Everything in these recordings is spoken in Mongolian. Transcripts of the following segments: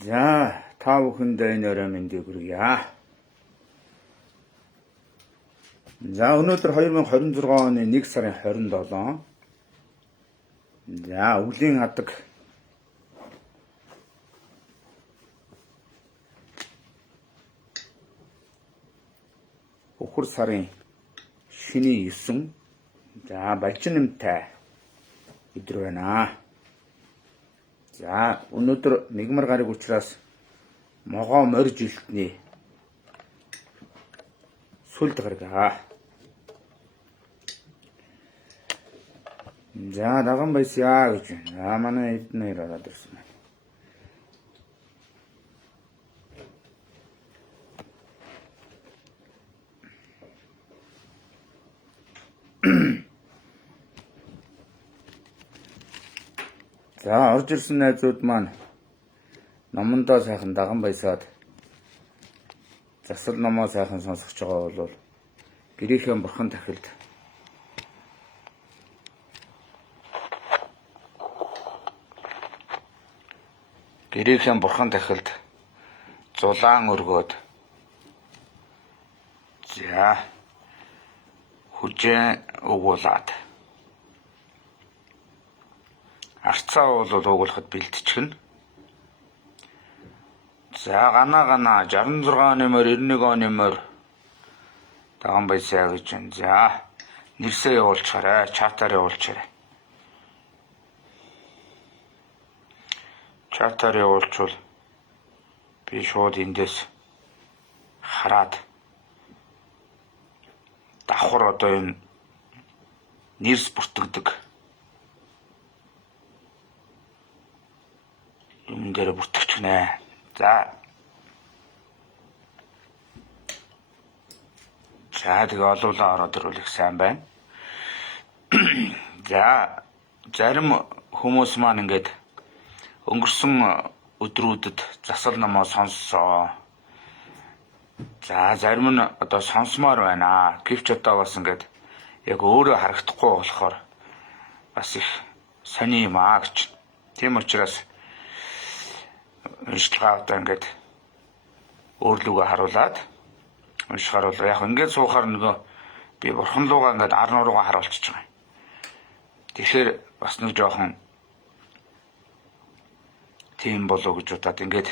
За, та бүхэндээ энэ орой мэндийг хүргье. За, өнөөдөр 2026 оны 1 сарын 27. За, өвлийн адаг Өхөр сарын шөнийн 9. За, Балчинамтай өдөр байна. За, өнөөдөр нэгмар гараг учраас могоо морь жилтний сүлд гаргаа. За, даган байсаа гэж байна. За, манай эднэр ороод ирсэн байна. За, орж ирсэн найзууд маань номондоо сайхан даган байсаад засал номоо сайхан сонсож байгаа бол гэрийнхээ бурхан тахилд зулаан өргөөд за хүжээ өгүүлээд арцаа бол уугуулахад бэлтчихнэ. За, гана 66 оны морь 91 оны морь даган байсаа гэж байна. За, нэрсээ явуулчихаарай, чатаар явуулчихаарай. Чатаар явуулчвал би шууд эндээс хараад давхар одоо энэ нэрс бүртгэдэг юм дээр бүртгэчихнэ. За, тэгээ олуулаа ороод ирвэл их сайн байна. За, зарим хүмүүс маань ингээд өнгөрсөн өдрүүдэд засал номоо сонссоо. За, зарим нь одоо сонсомоор байна. Гэвч одоо бас ингээд яг өөрөө харагдахгүй болохоор бас их сони юм аа гэж. Тийм учраас уншилгаа одоо ингээд өөрлөгөө харуулад уншихаар бол яг ингээд суухаар нөгөө би бурхан руугаа ингээд арн руугаа харуулчихж байгаа. Тэгэхээр бас нэг жоохон тийм болоо гэж удаад ингээд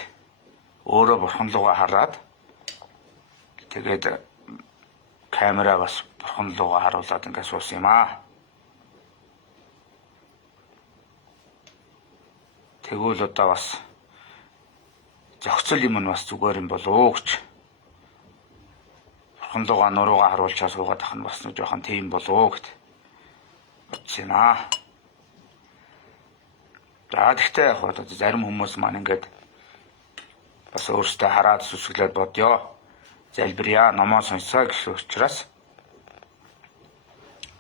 өөрөө бурхан руугаа хараад тэгээд камераа бас бурхан руугаа харуулад ингээд суусан юм аа. Тэгвэл одоо бас зохицол юм нь бас зүгээр юм болоо гэж. Бурхан руугаа нуруугаа харуулчаа суугаад ах нь бас нэг жоохон тийм болоо гэд бодсон юм аа. За, тэгтээ яг одоо зарим хүмүүс маань ингээд бас өөрсдөө хараад сүсгэлээд бодё. Залбирая, номоо сонсоо гэх учраас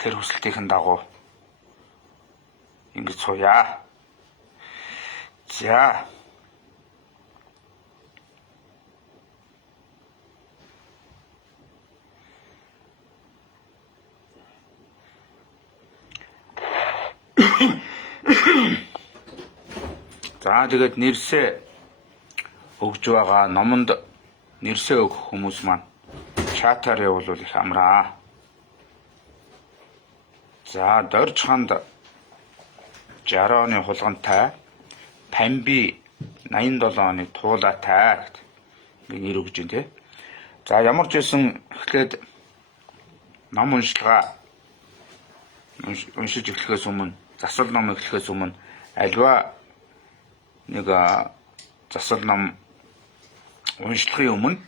тэр хүсэлтийн дагуу ингэж сууя. За, тэгээд нэрсээ өгж байгаа номонд нэрсээ өгөх хүмүүс маань чатаар явуул их амраа. За, Дорж ханд 60 оны хулгантай, Памби 87 оны туулаатай гэдэг нэр өгж байна те. За, ямар ч байсан эхлээд ном уншилгаа уншиж эхлэхээс өмнө засал ном эхлэхээс өмнө альва нэг засал ном уншлахын өмнө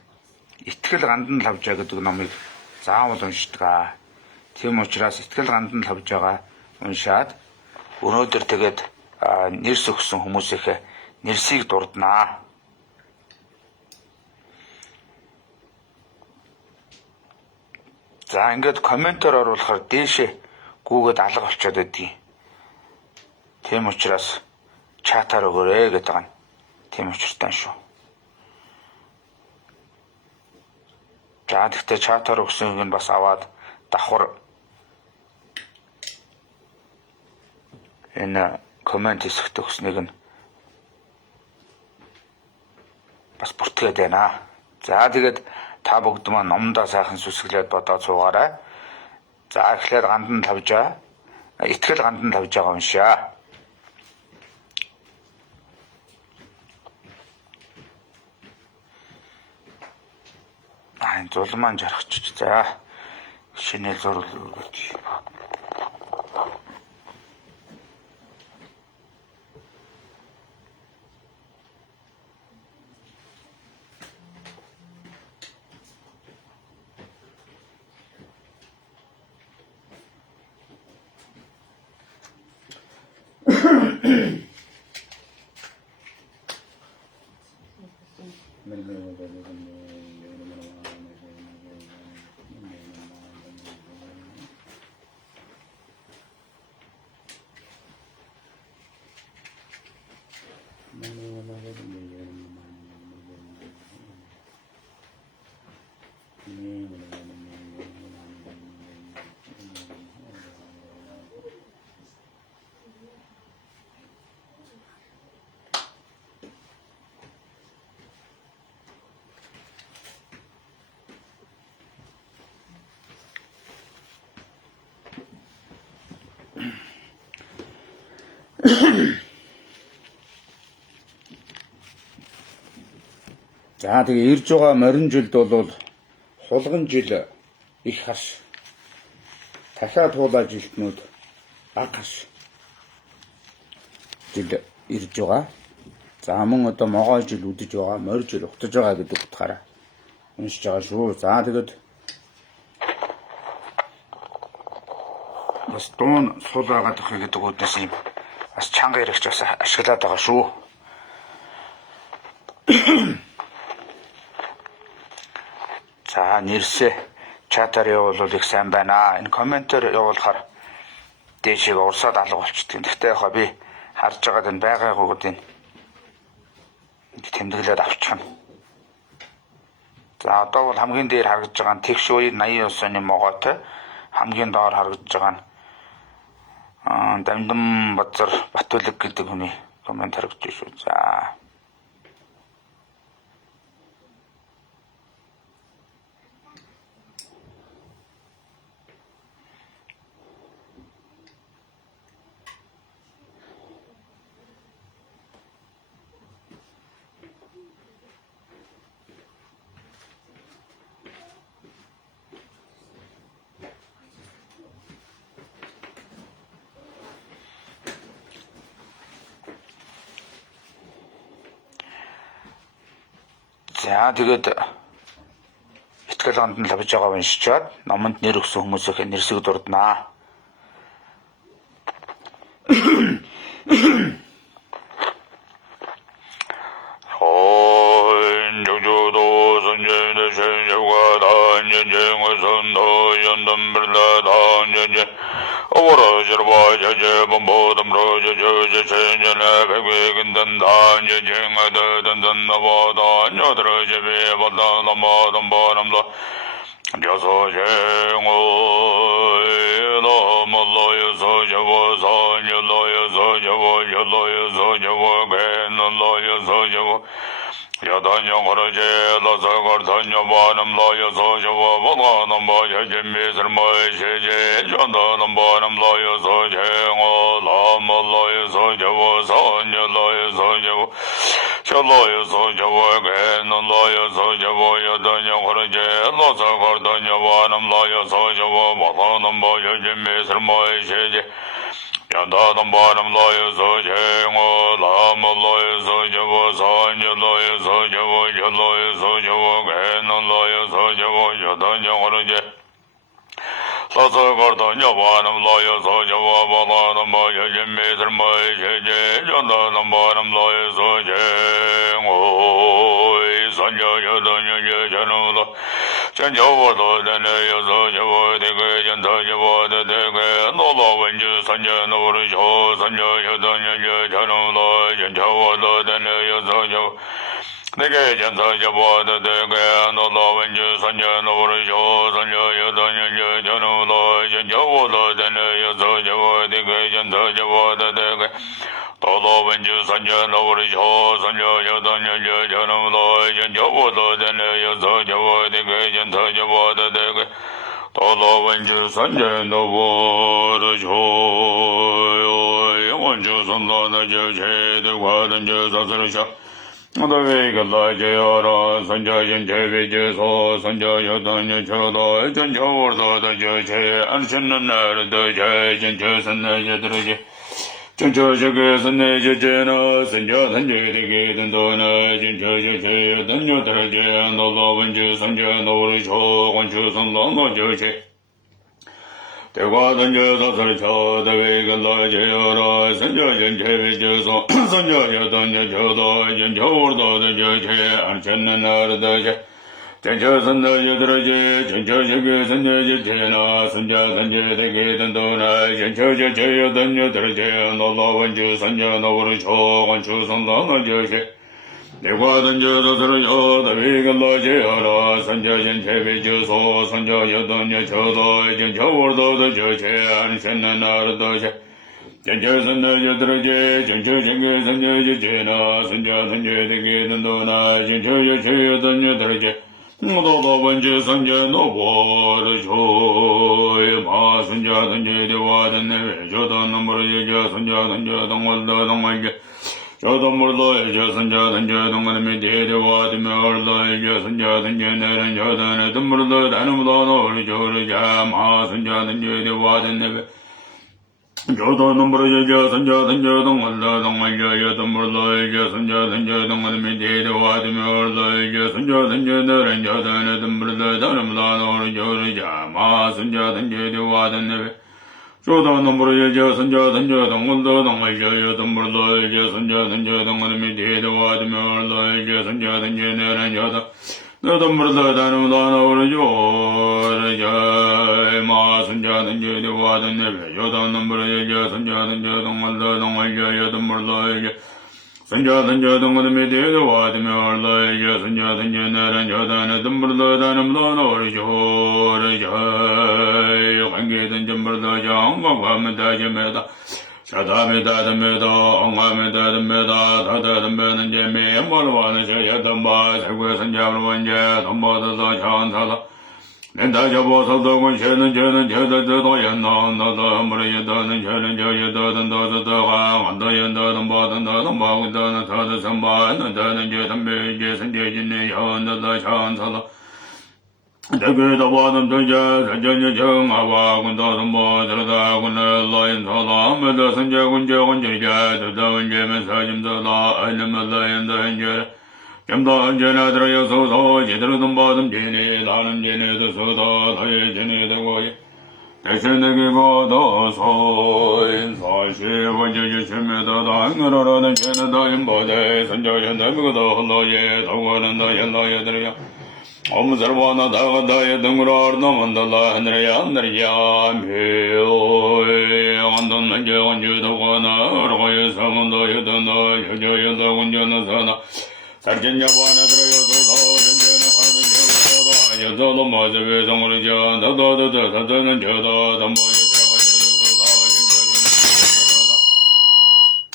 итгэл гандан лавжаа гэдэг номыг заавал уншдаг. Тийм учраас итгэл гандан лавжаагаа уншаад өнөөдөр тэгээд нэрс өгсөн хүмүүсийнхээ нэрсийг дурднаа. За ингээд комментээр оруулахаар дээшээ гүүгээд алга болчиход байдгийг. Тийм учраас чатаар өгөөрэй гэдэг байгаа нь. Тийм учиртай шүү. За тэгтээ чатаар өгсөнийг нь бас аваад давхар энэ коммент хэсэгт өгсөнийг нь бас бүртгээд байна. За тэгээд та бүгд маань номдоо сайхан сүсгэлээд бодоод суугаарай. За эхлээд гандан тавжаа. Итгэл гандан тавжаагаа уншаа. Зулмаан жаргач. За шинэ зураг өгөөч. За тэгээ ирж байгаа морин жилд бол хулган жил их хаш. Дахиад хуулаа жилтнүүд бага хаш. Жил ирж байгаа. За мөн одоо могой жил үдэж байгаа, морь жил утаж байгаа гэдэг утгаараа уншиж байгаа шүү. За тэгээд бас дуун сул байгаад өгөх гэдэг үднээс юм бас чанга яригч бас ашиглаад байгаа шүү. За нэрсээ чатаар явуулвал их сайн байна. Энэ комментээр явуулахаар дээшээ урсаад алга болчихдөг. Гэхдээ яг би харж байгаад энэ байгаагуудын тэмдэглээд авчихна. За одоо бол хамгийн дээр харагдж байгаа нь тэгш үеийн 89 оны могоотой, хамгийн доор харагдж байгаа нь Дамдам Базар Батүлэг гэдэг хүний коммент харагдж шүү. За тэгээд итгэл гандан лавж байгаа уншичаад номонд нэр өгсөн хүмүүсийнхээ нэрсэг дурднаа. Chaloyoso Javoga, Nolayoso Javoya Danya Horaje, Losa Gordanya Vanam Layoso Javo, Matanam Boya Jimmy Sermoy Sheje, Yandadam Banam Layoso Jengo, Lama Layoso Javo, Sanya Layoso Javo, Jaloyoso Javoga, Nolayoso Javo, Yadanya Horaje. Losa Gordanya Vanam Layoso Javo, Matanam Boya Jimmy Sermoy Sheje, Yandadam Banam Layoso Jengo. Chanjawado Danayaso Javo, the Gay and Tajavo, the Dega, Nolo Wenju, Sanja Norisho, Sanja Yadanya Janolo, Janjawado Danayaso Javo, the Gay and Tajavo, the Dega, Nolo Wenju, Sanja Norisho, Sanja Yadanya Janolo, Janjawado Danayaso Javo, the Gay and Tajavo, the Dega. Todo Venju Sanja Norisho, Sanja Yadanya Janolo, Janjawado Danayaso Javo, the Gay and Tajavo, the Dega. Todo Venju Sanja Norisho, Venju Sandana Jay, the Wadan Jasarisha. The Vega Lajara, Sanja Janjavijaso, Sanja Yadanya Chado, Janjawado, the Jay, and Shanana, the Jay, Janjasan Yadraji. Janjaga Sanja Jana, Sanja Sanjay, and Dona, Janjaja, Danya Traja, and the Lavanju Sanja Norisho, Wanchu Sandana Joche. The Wadanja Sarisha, the Vega Lajara, Sanja Janjavijaso, Sanja Yadanya Jodo, Janjawardo, the Joche, and Shanana, the Janjasanda Yadraja, Janjaja Sanja Jana, Sanja Sanja, the Gate and Dona, Janjaja Danya Traja, and the Lavanju Sanja Norisho, Wanchu Sandana Joche. The Wadanja Sarisha, the Vega Lajara, Sanja Janjavijaso, Sanja Yadanya Jodo, Janjawardo, the Joche, and Shanana, the Joche. Janjasanda Yadraja, Janjaja Sanja Jana, Sanja Sanja, the Gate and Dona, Janjaja Danya Traja. Nodo Venju Sanja Nobo, Joy, Ma Sanja Sanja, the Wadan, Jodan number Sanja Sanja, the Walda, the Manga, Jodan Murdo, Sanja Sanja, the Manamidi, the Wadim, Sanja Sanja, and Jodan, the Murdo, the Anamado, Joja, Ma Sanja Sanja, the Wadan, Jodan number Sanja Sanja, the Walda, the Manga, the Murdo, Sanja Sanja, the Manamidi, the Wadim, Sanja Sanja, and Jodan, the Murdo, the Anamado, Joja, Ma Sanja Sanja, the Wadan, Jodan number Sanja Sanja, the Walda, the Manga, the Murdo, Sanja Sanja, the Manamidi, the Wadim, Sanja Sanja, and Jodan. The Murdo, the Anamado, Joja, Ma Sanja Sanja, the Wadan, Jodan number Sanja Sanja, the Walda, the Manga, the Murdo, Sanja Sanja, the Manamidi, the Wadim, Sanja Sanja, and Jodan, the Murdo, the Anamado, Joja, Rangi, the Murdo, Janga, Jameda. Shadamida the Meda, Ongamida the Meda, Tata the Ben and Jemmy, and Bolwan, Shayadamba, Sagwas and Javanja, the Mother, the Chansala. Then Tajabos of the one Shannon, Jan, Jada, the Doyan, the Maria, and Shannon, Jaya, and the Ram, and Doyan, the Bottom, the Bow, the Tata Samba, and the Jetan, Jas and Jajin, and the Chansala. The good of one of the jazz, and Janja Jung, Awa, and Dosamo, the Lion, Salam, and the Sanja, and Joan Jazz, the Down James, Sajam, the Law, and the Malay, and the Angel. Jamda, Jana, Draya, Soto, Jedru, the Bottom, Jenny, Lalan, Jenny, the Soto, Jenny, the Way. The Shenegabo, the Soin, Sashi, when you shimmy the Dangar, and Jana, the Embody, Sanja, and the Lawyer, the one and the Yellow. Om Sarvana Daya Dungur Namandala Andrea Andrea Mio Andon Manjo the Wana Roy Samando Yudana Yoyo the Gunjana Sana Sarjanya Wana Droyo Yadolo Mazavi Zamurja the Satan Joda the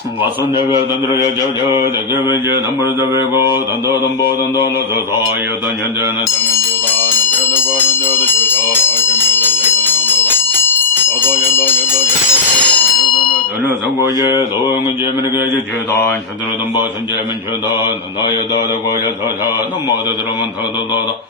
Wasan never Dandra Jojo, the Gavage, number of the Vego, and the Board and Dollar, the Soya, the Yandana, the Manjuda, and the Garden of the Jojo, I can do the Jojo, 저는 성고에 노영은 재민에게 죄다 저들은 무슨 재민 죄다 나의 다다고 야사자 너마다 들으면 다다다다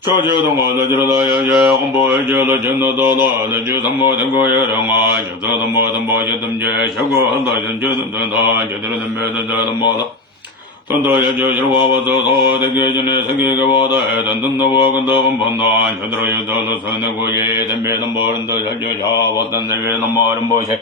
저주도 마다 지르다야 공부해 저도 전도다다 내 주선 모든 거에 령아 저도 모든 보여듬 제 저거 한다 전주든 다 저들은 매든 자는 마다 던다야 저지로 와봐서 되게 전에 세계가 와다 해단든 너와 근다건 번다 저들어 여자도 선내고에 덤매는 모른다 저저 왔던 내게는 말은 뭐시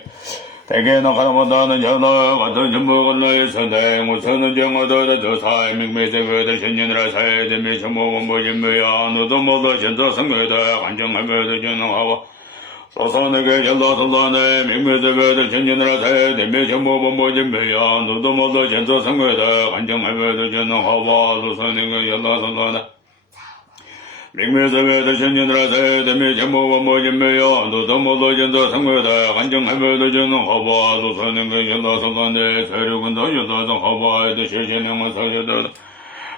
대개 나가다보다는 전화 같은 전부가 나의 선대 무선은 정어도 저 사명매세 그들 전년이라 사야 되며 전부는 뭐지뭐야 너도 모두 전사 성교다 간정하며도 전능하고 소선에게 전도선단에 명매세 그들 전년이라 사야 되며 전부는 뭐지뭐야 너도 모두 전사 성교다 간정하며도 전능하고 소선에게 전도선단에 명매서베도 전년이라 세대미 전부가 뭐지매요 너도 모두 전도 성거다 간정하며도 전능하바 소선행근 전도선단에 세력은도 여도성하바에도 실신행은 사려다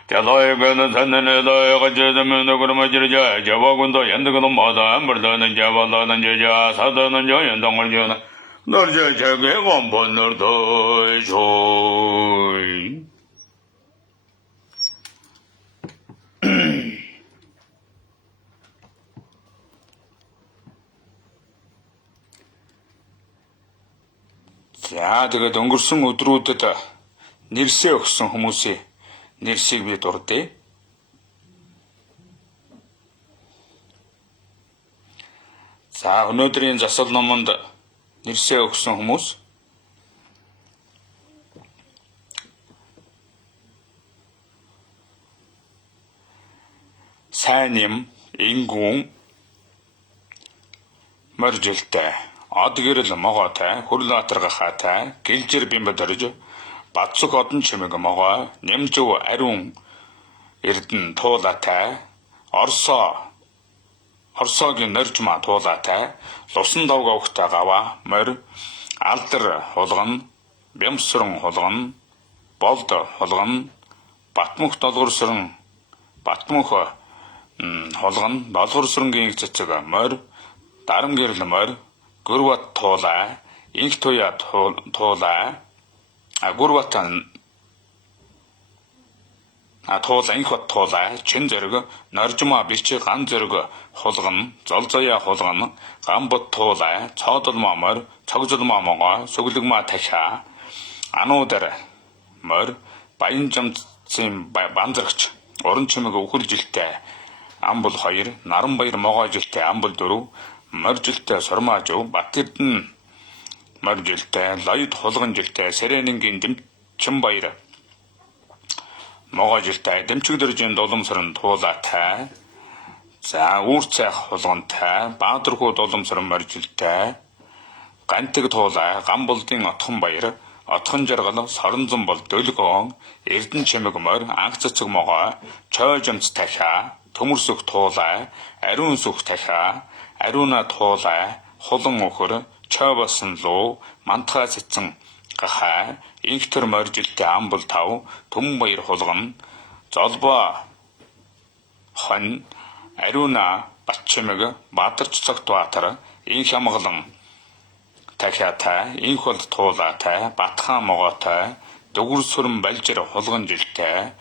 자다에게는 산내내다 가제되면 그러면 지르자 저바군도 연득은 마다 물다는 자발다는 제자 사다는 저 연동을 전하 너제 제게건 번너도 조이 За тэгээд өнгөрсөн өдрүүдэд нэрсээ өгсөн хүмүүсийн нэрсийг би дурдъя. За өнөөдрийн засал номонд нэрсээ өгсөн хүмүүс сайн юм, ингүүн, моржилтэй адгэрэл могоотой, хүрлаатаргахаатай, гэлжэр бимбэдэрж, бадсук одон чимэг могоо, нэмжв ариун эрдэн туулаатай, орсоогийн норжма туулаатай, лусан давга өгтэй гава, морь, алдар хулган, бямсран хулган, болд хулган, батмөх долгорсран, батмөх хулган, долгорсрангийн цэцэг морь, дарам гэрэл морь, гурват туулаа, инх туя туулаа, гурватан туулаа, инх бат туулаа, чин зэрэг, норжма бич ган зэрэг хулган, золзоя хулган, ган бот туулаа, цоодолма морь, цогжолма могоо, сүглэгма тахиа, ануудар морь, баян жамцын банзарагч, уран чимэг өхөржилтэй, амбул 2, наран баяр могоожилтэй амбул 4, моржилтэй сурмаажв, Батэрдэн моржилтэй, лойд хулганжилтэй, Сэрэнингийн дэмчин баяр могоожилтэй, дэмчигдэржийн дулумсран туулаатай, за үүрцайх хулгантай, Баатархуу дулумсран моржилтэй, гантиг туулаа, Гамбулдын отхон баяр, отхон жаргал, соронзон бол дөлгөөн, эрдэн чимэг морь, анх цэцэг могоо, чойжамц тахиа, төмөрсөх туулаа, ариун сүх тахиа, ариуна туулаа, хулан өхөр, чойбосон луу, мантгаа цэцэн гахаа, инхтэр моржилтэй амбул 5, төмөн баяр хулган, золбоо хон, ариуна батчимэг, баатарч цагт баатар, инх ямгалан тахиатай, инх бол туулаатай, батхан могоотой, дөгөр сүрэн балжир хулган жилтэй,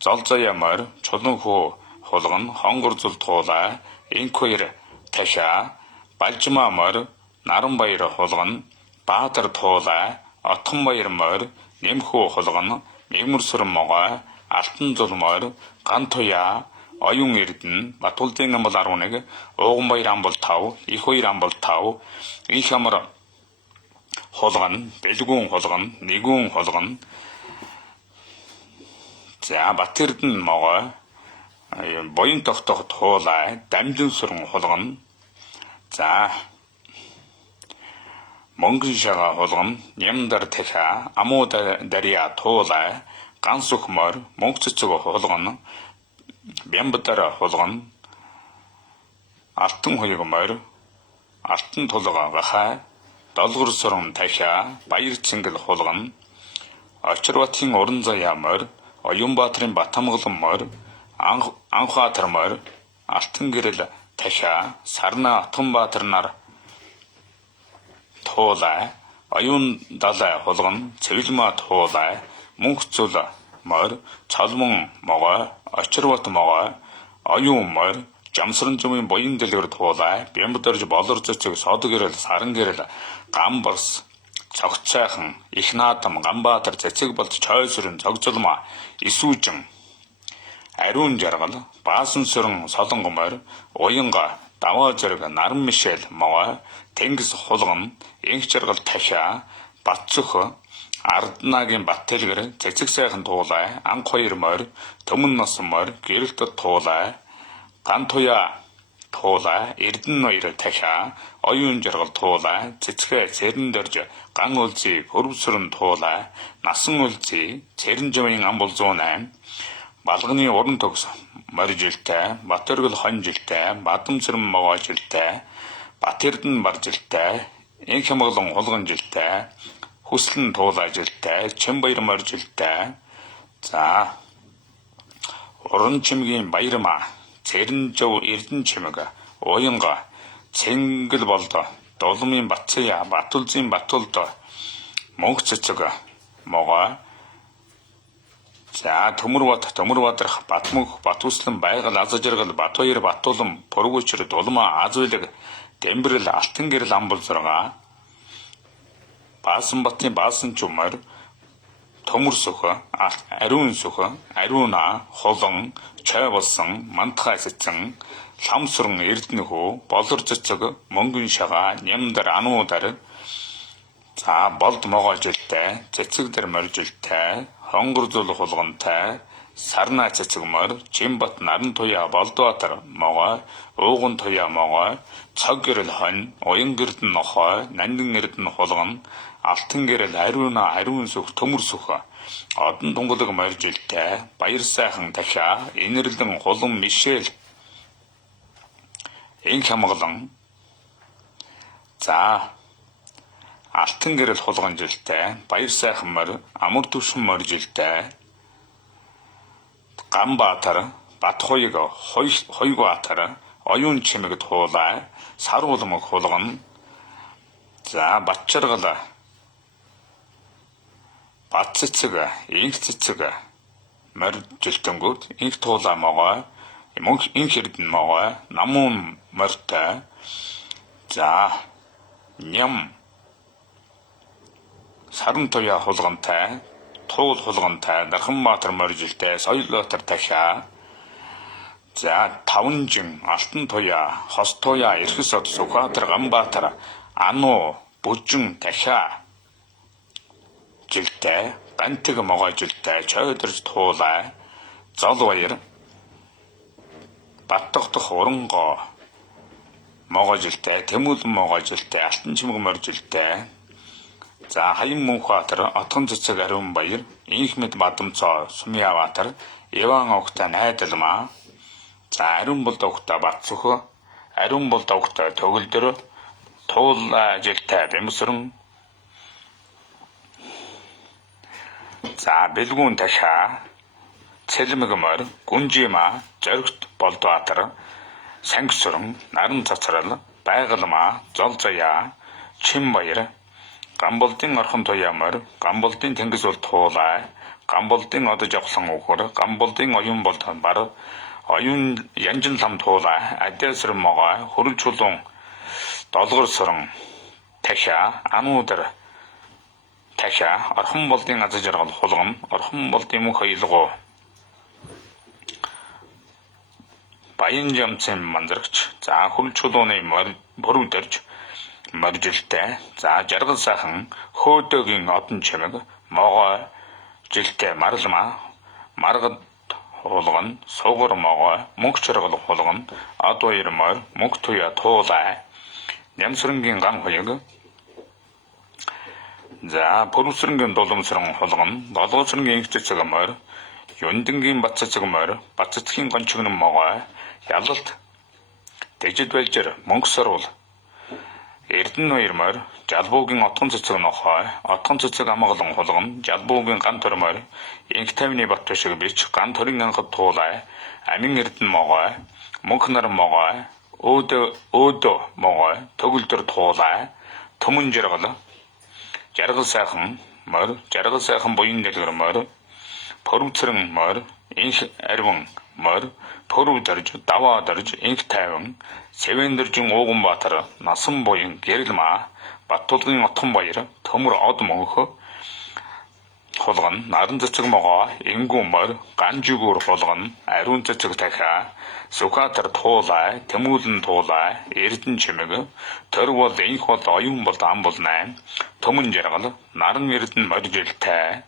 золзоя морь, чуланхүү хулган, хонгор зул туулаа, инх хоёр тахиа, балжма морь, наран баяр хулган, баатар туулаа, отхон баяр морь, нэмхүү хулган, мэгмэр сүрэн могоо, алтан зул морь, ган туя, оюун эрдэн, Батулдын амбал 11, ууган баяр амбал 5, их хоёр амбал 5, инх ямар хулган, бэлгүүн хулган, нэгүүн хулган, за Батэрдэн могоо, боён тогтох туулаа, дамжин сүрэн хулган, за Монгол шага хулган, нямдар тахиа, амуу дарья туулаа, ганс өх морь, мөнх цэцэг хулган, бямбдар хулган, алтан хуйг морь, алтан тулга гахаа, долгор сүрэн тахиа, баяр цэнгэл хулган, Очирбатын уран заяа морь, Оюнбаатрын Батамгалан морь, Анхаатар морь, Алтан гэрэл тахиа, Сарна Атганбаатар нар туулаа, оюун далай хулган цэвэлмаа туулай мөнх цул морь цолмон могой очирвот могой оюун морь жамсран зумын буян дэлгэр туулай бямбдэрж болор цэцэг содг гэрэл саран гэрэл гамбас цогцайхан их наадам гамбаатар цэцэг болд чойсрын цогцолма исүүжин ариун жаргал баасан сүрэн солонгомор уянга даваа зэрэг наран мишэл могой тэнгис хулган инх жаргал тахиа батцөх арднагийн баттэлгэр цэцэг сайхан туулай анх хоёр морь төмөн носон морь гэрэлт туулай гантуя туулай эрдэн ноёр тахиа оюун жаргал туулай цэцгээ цэрэн дэрж ган үлзий хөрвсөрөн туулай насан үлзий цэрэн жамын амбул 108 балганы уран төгс моржилтэй батөргөл хонжилтэй бадамсран могоожилтэй бат эрдэн баржилтэй инх хямглан хулганжилтэй хүслэн туулайжилтэй чимбаяр моржилтэй за уран чимгийн баярма цэрэн жав эрдэн чимэг уянга цэнгэл болдо дулмын батцая батулзын батулд мөнх цэцэг могой за төмөрбаатар батмөнх батүслэн байгал азажиргал батбаяр батулам пургуучэр дулма азвэлэг дэмбэрэл алтан гэрэл амбул 6 баасан батын баасан чумар төмөр сөхө ариун сөхө ариуна холон чой болсон мантхай сэцэн ламсрын эрдэнэхүү болор цэцэг мөнгөн шага нямдар ануудар за болд могоожилтэй цэцэг дөр моржилтэй хонгор зул хулгантай сарна цэцэг мор жимбат наран туя болдбаатар могой ууган туя могой цог гэрэл хонь уян гэрдэн нохой нандин эрдэн хулган алтан гэрэл ариун сүх төмөр сүх одон тунгалаг моржилтэй баяр сайхан дахиа инэрлэн хулан мишэл инх хямглан за алтан гэрэл хулганжилтэй баяр сайхан морь амар түвшин моржилтэй гамбаатар батхойг хойгоатар оюун чимэг туулай сар улмаг хулган за батчаргал бат цэцэг инх цэцэг моржилтэнгүүд инх туулай могой мөнх инх эрдэн могой намун морьтой за ням саран туя хулгантай туул хулгантай Нарханбаатар моржилтэй Соёлбаатар дахиа за таванжин алтан туя хос туя эрхэс од Сүхбаатар Ганбаатар ану бүжин дахиа жилтэй гантэг могой жилтэй чойдорж туулай зол баяр баттогдох уранго могой жилтэй тэмүүлэн могой жилтэй алтан чимэг моржилтэй за хаян мөнхбаатар отгон цэцэг ариун баяр инх мэд бадамцоо Сумьяабаатар Иван огта найдалма за ариун болд огта батцөхө ариун болд огта төгөлдөр туул ажилтай бэмсрэн за бэлгүүн дахиа цэлмэг морь гүнжима зоригт болдбаатар сангисрэн наран цацрал байгалма золзая чимбаяр гамболдын орхон туяа морь гамболдын тэнгис бол туулай гамболдын одож авсан үхэр гамболдын оюун болд бар оюун янжин лам туулай адэсрэн могой хөрөл чулуун долгор сорон тахиа ануудар тахиа орхон болдын азаж жаргал хулган орхон болдын мөнх хоёлгоо баян жамцэн мандрагч за хөрөл чулууны морь бүрүүдэрч моржилтэй за жаргал сайхан хөөдөгийн одон чимэг могой жилтэй марлма маргад хулган суугар могой мөнх чаргал хулган од баяр морь мөнх туя туулай нямсрынгийн ган хоёг за пөрвсрынгийн дулумсран хулган долгосрынгийн инх цэцэг морь юндынгийн бат цэцэг морь бат цэцгийн гончгон могой ялалт дэжид байлжэр мөнх сарвал эрдэн ноёр морь жалбуугийн отгон цэцэг нохой отгон цэцэг амгалан хулган жалбуугийн ган төр морь инх тавны бат төшиг бич ган төрийн анхад туулай амин эрдэн могой мөнх нар могой өөдө могой төгөлдөр туулай төмөн жаргал жаргал сайхан морь, жаргал сайхан буян дэлгэр морь, пөрөвцрэн морь, инх арван морь, пөрөв дорж, даваа дорж, инх тайван, Сэвэн дэржин Ууганбаатар, насан буян гэрэлмаа, Баттулгын отхон баяр, төмөр од мөнхө, хулган, наран цэцэг могоо, ингүүн морь, ган жигүүр хулган, ариун цэцэг дахиа, Сүхбаатар туулай, Тэмүүлэн туулай, Эрдэн чимэг, төр бол инх бол оюун бол ам бол 8, төмөн жаргал, наран эрдэн моржилтай.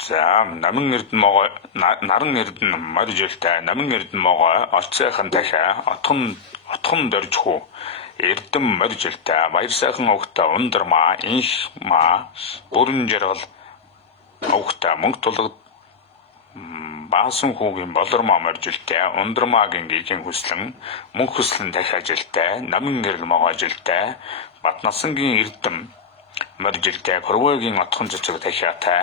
За, намын эрдэн могоо, наран эрдэн моржилтай, намын эрдэн могоо, орцайхан дахиа, отхон дорж хүү, эрдэн моржилтай, баяр сайхан огтой ундармаа, инх маа, бүрэн жаргал огтой мөнгө тулгад Баасан хүүгийн болормоо моржилтай, ундармаагийн гигийн хүслэн, мөнх хүслэн дахиажилтай, намын гэрэл могоожилтай, Батнасангийн эрдэм моржилтай, Хөрвөөгийн отхон цэцэг дахиатай,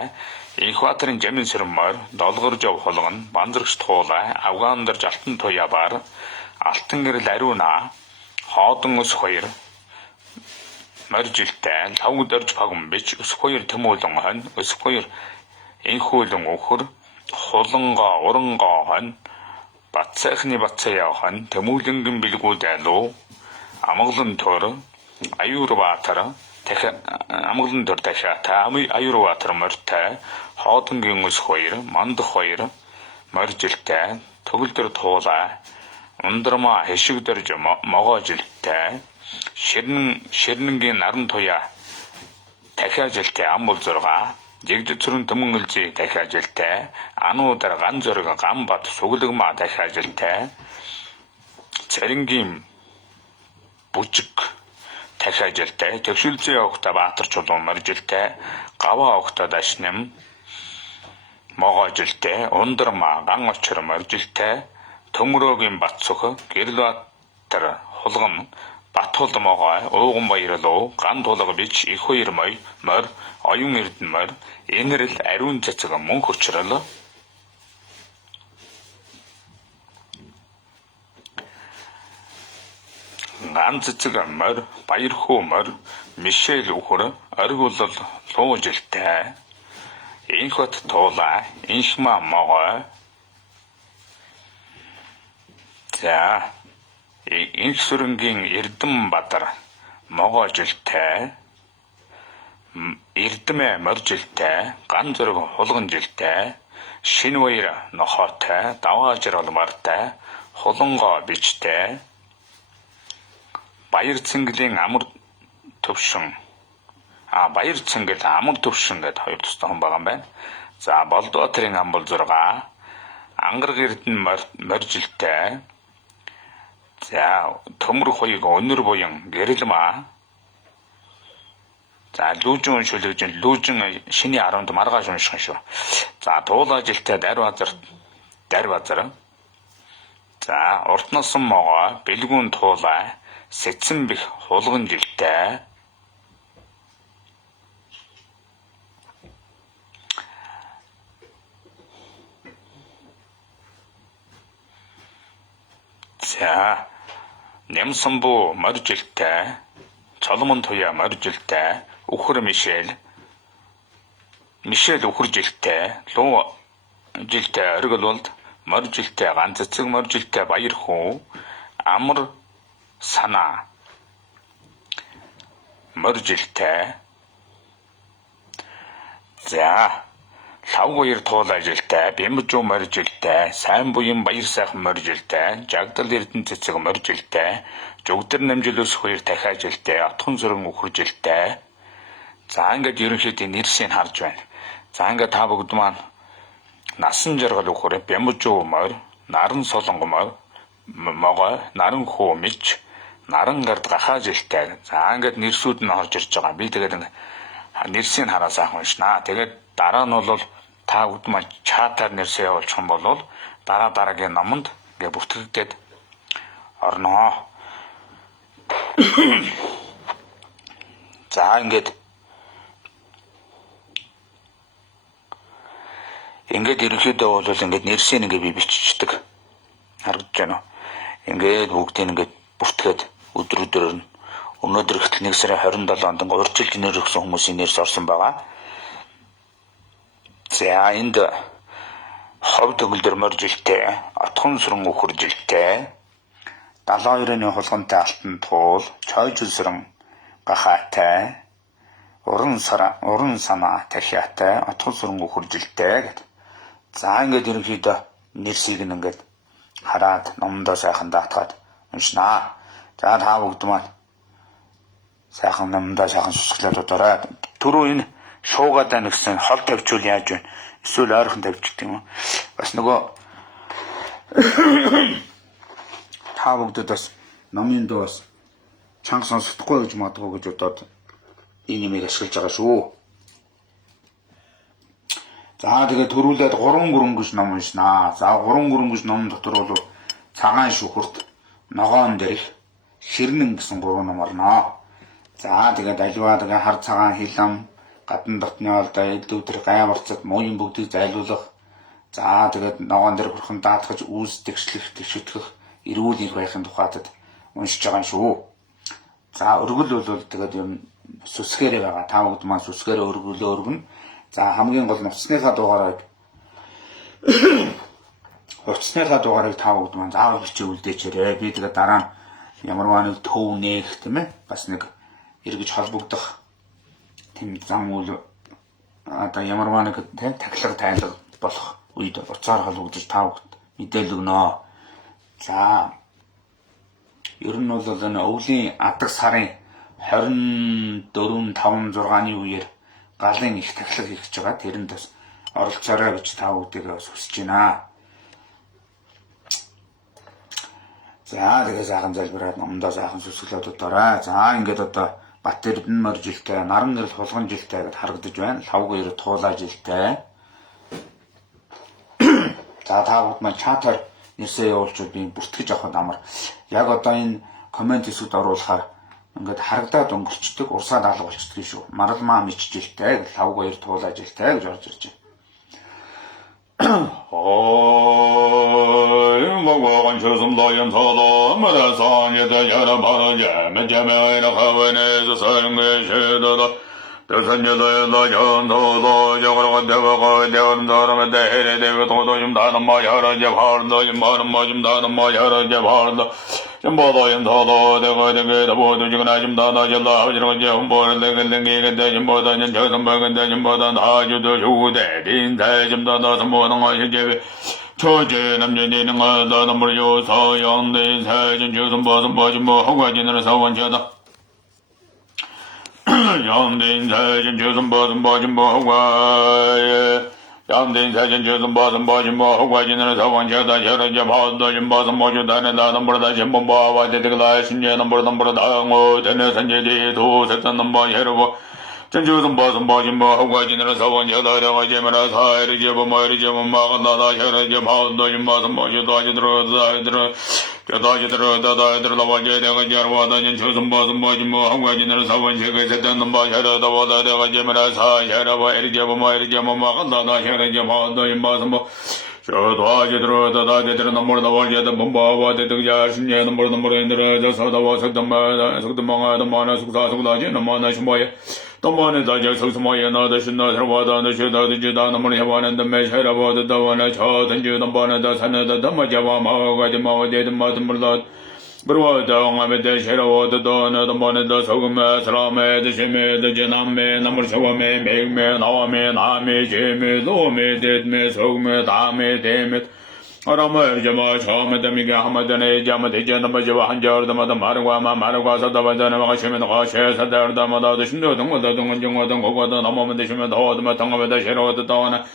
Инхбаатарын жамин сэрэн морь, долгор жав хулган, банзрагч туулай, Афган дорж алтан туяа бар, алтан гэрэл ариунаа, хоодон өс хоёр моржилтай, лавг дорж пагон бич, өс хоёр тэмүүлэн хонь, өс хоёр инхүүлэн өхөр, хулангаа урангаа хонь, Батсайхны Батсаяа хонь, Тэмүүлэнгийн бэлгүүд айлуу, Амгалан төр, Аюурбаатар, Амгалан төр дахиатай, Аюурбаатар морьтай, Хоодонгийн өс хоёр, Мандах хоёр моржилтай, Төгөлдөр туулай, Ундармаа хэшиг дорж могоожилтай, Ширнэнгийн наран туяа дахиажилтай, ам бол 6, Жигдэ цүрэн төмөн үлзий дахиажилтай, Ануудар ган зөрг ган бат суглэгмаа дахиажилтай, Царингийн бүжиг дахиажилтай, Төвшөлзээ огта Баатар чулуун моржилтай, Гаваа огта дашнэм могоожилтай, Ундармаа ган очор моржилтай, Төмөрөөгийн бат сөх, Гэрлбаатар хулган, Батхул могоо, Ууганбаяр ган тулга бич, их хоёр морь, оюун эрдэн морь, энэрэл ариун цэцэг мөнх учрал, ган цэцэг морь, баярхүү морь, Мишель үхэр, оргилол луужилтай, Инхбат туулай, Инхмаа могоо. За, Инх сүрэнгийн Эрдэм Бадар могоожилтай, Эрдэмэ моржилтай, ган зөрг хулганжилтай, Шинэ баяр нохоотой, Даваа жаргал мартай, Хулангоо бичтэй, Баяр цэнгэлийн амар төвшин, Баяр цэнгэл амар төвшин гэдэг хоёр тустай хүн байгаа юм байна. За, Болдбаатарын ам бол 6, Ангараг эрдэн моржилтай, за, төмөр хоёрыг өнөр буян гэрэлмаа, за, лүүжин шүлэгжин, лүүжин шиний 10-нд маргааш унших шүү. За, туулаажилтай дарь базар. За, урт насан могоо, бэлгүүн туулай, Сэцэн бих хулган жилтэй. За, Нямсанбуу моржилтай, Цоломон туяа моржилтай, Үхэр Мишель үхэр жилтэй, Луу жилтэй оргилволд моржилтай, ган цэцэг моржилтай, Баярхүү, Амар санаа моржилтай. За, лавг баяр туулаажилтай, Бямжуу моржилтай, Сайн буян баяр сайхан моржилтай, Жагдал эрдэн цэцэг моржилтай, Жугдэр намжил ус хоёр дахиажилтай, Отхон зүрэн үхэржилтай. За, ингээд ерөнхийдөө нэрсийг харж байна. За, ингээд та бүгд маань насан жаргал үхэр, Бямжуу морь, наран солонго могоо, наран хүү мич, наран гард гахаажилтай. За, ингээд нэрсүүд нь орж ирж байгаа. Би тэгээд нэрсийг хараа сайхан уншнаа. Тэгээд дараа нь бол та бүгд маань чатаар нэрсээ явуулчих юм бол дараагийн номонд ингээд бүртгэгдээд орноо. За, ингээд ерөнхийдөө бол ингээд нэрсийг ингээд би биччихдэг. Харагдаж байна уу? Ингээд бүгдийг ингээд бүртгээд өдөр нь Өнөөдөр ихтэл 1 сарын 27-нд урьдчилж нэр өгсөн хүмүүсийн нэрс орсон байгаа. За энд хов төгөлдөр моржилтэй, отхон сүрэн үхэржилтэй, 72-ны хулгантай алтан туул, чойжилсран гахаатай, уран санаа тахиатай, отхон сүрэн үхэржилтэй гэдэг. За ингээд ерөнхийдөө нэрсийг ингээд хараад номдоо сайхан даатгаад уншнаа. За та бүгд маань сайхан номдоо сайхан susглаад удаарай. Түрүү энэ шуугаад байна гэсэн хол тавьчвал яаж вэ? Эсвэл ойрхон тавьчих юм уу? Бас нөгөө та бүгдэд бас номын дуу бас чанга сонсохгүй гэж магадгүй гэж бодоод энэ юмыг ашиглаж байгаа шүү. За тэгээд төрүүлээд 3 гүрэнгүш ном уншнаа. За 3 гүрэнгүш ном дотор бол цагаан шүхүрт, ногоон дэрх, ширнэн гэсэн 3 ном орноо. За тэгээд аливаа тэгээ хар цагаан хилам, гадна дотны олдоо элдвүтэр гайварцад мууийн бүгдийг зайлуулах. За тэгээд ногоон дэрх хүрхэн даатгаж үүсдэгшлэх, тэгшүтгэх, эрүүл их байхын тухайд уншиж байгаа юм шүү. За өргөл бол тэгээд юм сүсгээрээ байгаа. Та бүгд маань сүсгээрээ өргөлөө өргөн. За хамгийн гол нь уцсныхаа дугаарыг та бүгд маань заавал бичиж үлдээчээрэй. Би тэгээд дараа нь ямарваа нэг төв нээх тийм ээ. Бас нэг эргэж холбогдох тийм зам үйл одоо ямарваа нэг тахилга тайлбар болох үед уцаар холбогдож та бүгд мэдээлэл өгнө. За ер нь бол энэ өвлийн адаг сарын 24, 5, 6-ны үеэр галын их тахилга хийж байгаа. Тэрэнд бас оролцоорой гэж та бүгдийг бас хүсэж байна. За тэгээ сайхан залбираад номдоо сайхан сүсгэлээд удаарай. За ингээд одоо Бат Эрдэнэ моржилтэй, Наран нэрэл хулган жилтэй гэдээ харагдаж байна. Лавг эр туулаа жилтэй. За та бүгд маань чатаар нэрсээ явуулчуд би бүртгэж авахд амар. Яг одоо энэ комент хэсэгт оруулахаар ингээд харагдаад өнгөрчдөг, урсаад алга болчихдөг шүү. Маралмаа мичжилтэй, лавг эр туулаа жилтэй гэж орж ирж байна. Могоон чөсөмлоён соло марасан яда яра барая мэжэмэна хавэнэ засангэшэдо 대선여도에서 연도도 영어로 대화가 되는 사람의 대해에 대해 도도 좀 다른 말 여러 개 바른다 좀 많은 말좀 다른 말 여러 개 바른다 좀 보도 좀 더도 되고 되게 보도 지금 좀 다나질라 하지로 이제 홍보를 내게 좀 보다 좀 저선방인데 좀 보다 아주도 좋대 인대 좀 다나서 뭐는 것이 이제 초제 남녀는 거다 넘을 요서 영대 사진 주선 보선 보지 뭐 허가진으로 서원쳐다 양대인 사진 주선 보선 보지 뭐 허가 양대인 사진 주선 보선 보지 뭐 허가진으로 서원쳐다 저런 저 보도 좀 보선 모주다는 나 넘버다 전번 봐와 되들라 신년 넘버다 당고 되는 선제디 도색던 넘버 여러분 전주선 보선 보지 뭐 허가진으로 서원쳐다 저거지마라 사이를 접어 머리 접어 막나다 저런 저 보도 좀 보선 모주다 저들어 다다들어 나와게 내가 저와다는 주선 보선 보지 뭐 허가진으로 서원쳐가 됐던 넘버 여러다 보다 내가 저마라 사이라 머리 접어 막나다 저런 저 보도 좀 보선 뭐 저도아제들어 다다제들어 넘버다 와제다 bomba와 대등자 신년 넘버 인들어 저서다 와석담마 석담마다 마나 숙사석다지 넘마나 shum바에 넘마네 다제 석스마에 나다 신나 들어와다 너셔다 지다 넘버 해와는 담에 셔라보다 다와나 저든지 넘바나다 산나다 담마자와 마가지 마와데드 마듬불다 브로다 옹아메데 셔라보다 도나 넘바나다 소금에 사람에 드시메 드제남메 넘버 셔와메 메메 나와메 나메 제메 노메 데드메 소금에 다메 데메 아라마 저마 처음에 담이가 하마다네 자마데 자나마자와 한자르다마다 마르과 사다바자나 마가시면 가셔사다르다마다 드신도 동거다 동건정과던 고과도 넘어면 되시면 더워도마 동거면다 셔라보다 다와나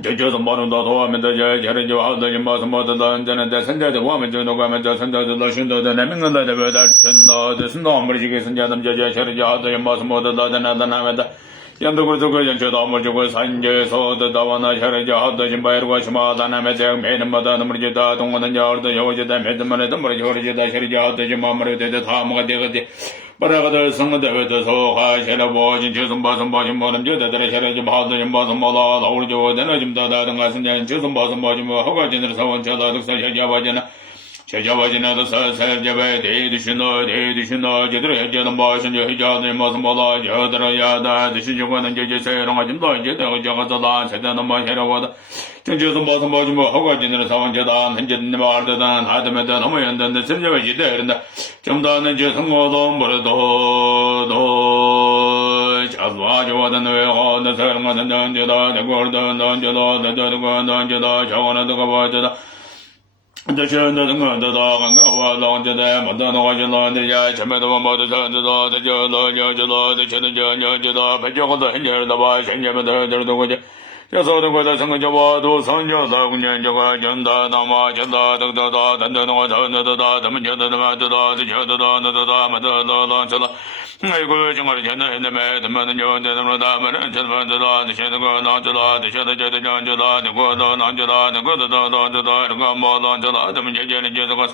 저저도 모른다 도와면다 저저저 하다 임바서 모다다 안전한데 선자도 와면 저도 가면 저 선자도 러신도도 내면다 되버다 천도 선도 아무리게 선자담 저저 셔르저 하다 임바서 모다다 나다나면다 연도고저고 연저도 아무리고 산제서도 다와나 셔르저 하다 임바르고 시마다 나메제 메는마다 넘르지다 동원은 여르도 여우지다 메드만에도 머리저 허리지다 셔르저 하다 임마무리 되다 다모가 되거디 바라가들 성대회도서 하셔라보진 주선바선바진 모는 저대들의 셔르저 하다 임바선마다 나오르죠 되나 좀 다다든 가슴년 주선바선바진 뭐 허가진으로 사원자다 득사 셔자바지나 제자바지나도 사사제베 대드신도 제대로 해제는 바신 제자는 마스마다 저들어야다 드신주고는 제제세랑 좀더 이제 저거다 세대는 마해라고다 정제도 마스마지 뭐 하고 지는 상황제다 현재는 말되다 하드면다 너무 연단데 선제가 이대는다 좀 더는 제 성고도 뭐래도 자수하지와는 왜가 나서는 난제다 내고도 난제다 내저도 난제다 저거는 거 봐줘다 대신에 등한다다 강가와 랑제다 만다노가 전화들야 참에도 모두 전도다 대저도 여저도 대체는 전여저도 배적도 현재다 봐 생제면도 들도 거지 여서도 거다 성경저와도 선여다 군년저가 전다 남아 전다 등다다 단다노가 전다다 담은저다 마다다 저다다 나다다 마다다 저다 아이고 정말 전화했네 담만은 전다다 마는 전만다다 대체는거 나저다 대체는 저다 내고도 나저다 내고도 나저다 그거 뭐 나저다 담은 제제는 저가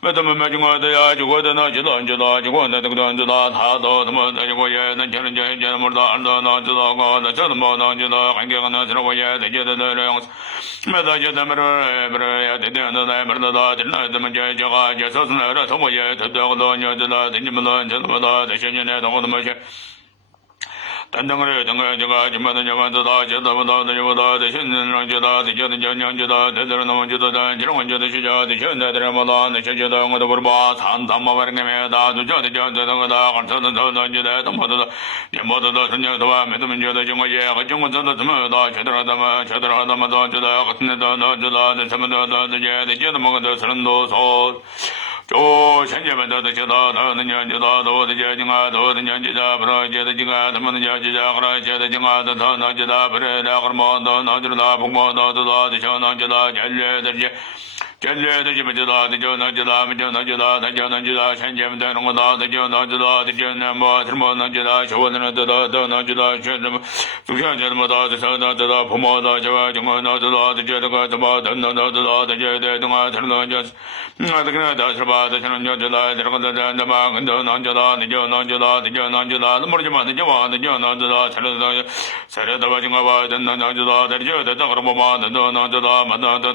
매담은 마중하다야 죽어도 나저다 죽어도 나저다 다도 담은 저거야 난 저는 저는 몰라 안다 나저다 나 저는 뭐 나저다 관계가 나서고야 대제들은 매다저담을 대대한다 말다 들나도 저가 저서스나 더고야 더도 나저다 된지만 저보다 대신에 너무 마셔 단당을 등가 지마는 여만도다 저다보다 저보다 대신은 저다 대전은 전년저다 대대로 넘어저다 지렁원저다 시자 대전다들마다 내셔저다 응어도 버바 산담마바르게메다 두저다 저다가 간서는 저다 담마다 여모다 선녀도와 매도면 저다 정어예 가정원서다 담마다 저다마다 저다 같은데다 저다 대삼마다 대전은 먹어도 서른도서 조 현재만도 저다 너는 연저다 너도 저징아 너도 연저다 브라제다 지가 담는 여지자 그라제다 지가 더 너저다 브레다 그모도 너저다 복모도 너도 저너저다 전례들지 전례들지 저다 저너저다 저너저다 저너저다 현재만도 너다 저너저다 저너 들모너저다 저원은 더 너저다 저너 두현저마다 저너저다 복모도 저와 정어너저다 저다가 더 너너저다 저대 동아 들너저 나도 들어봐 저는 여자다 들어간다 나마 근도 난저다 늦어 모르지만 늦어다 차려다 봐진가 봐 난저다 내려다 그럼 뭐 난저다 만나다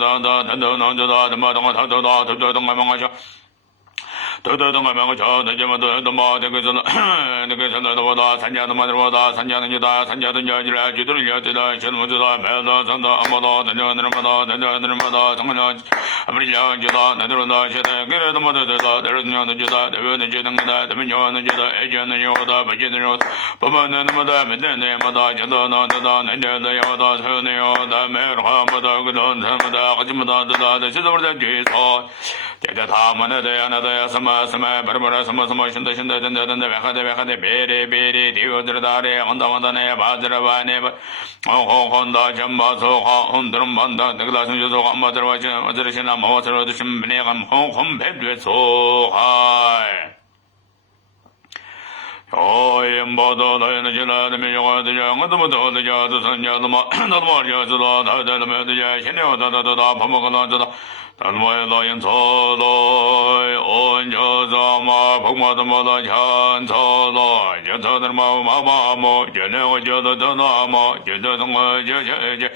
난저다 마동아 다다 도도동가 망하셔 도도동가 망하셔 내제마도 너마 내게서는 너보다 산자도 만들어보다 산자는 여다 산자도 여지라 주들을 여지다 전모주다 매다 산다 아마도 내년마다 정말 아무리냐 주다 내들어다 시대 그래도 모두다 내려놓는 주다 내면은 주는다 내면은 주다 애견은 요다 버지는 요 범하는 마다 맨내마다 저도 나다 내년에 요다 선해요 다메르하마다 그던 사마다 가지마다 다다 시도를 뒤서 대다 만에다 하나다 스마 버버라 스마 신다 된다 백하대 베레 디오들다레 온다네 바드라바네 혼다 점바서 혼드름 만다 내가 성주소 엄마들와 어저시나 모서로 드신 분이가 배드소 하이 오엠보도 너희는 지나는 영화들 영화도 못하죠 선녀도 나도 말이야 다들 말이야 신여다다다 범거나다 단모에 너인 소도 온저자마 복마도마다 현소도 여자들 마마모 전에고 저도나모 저도가 저저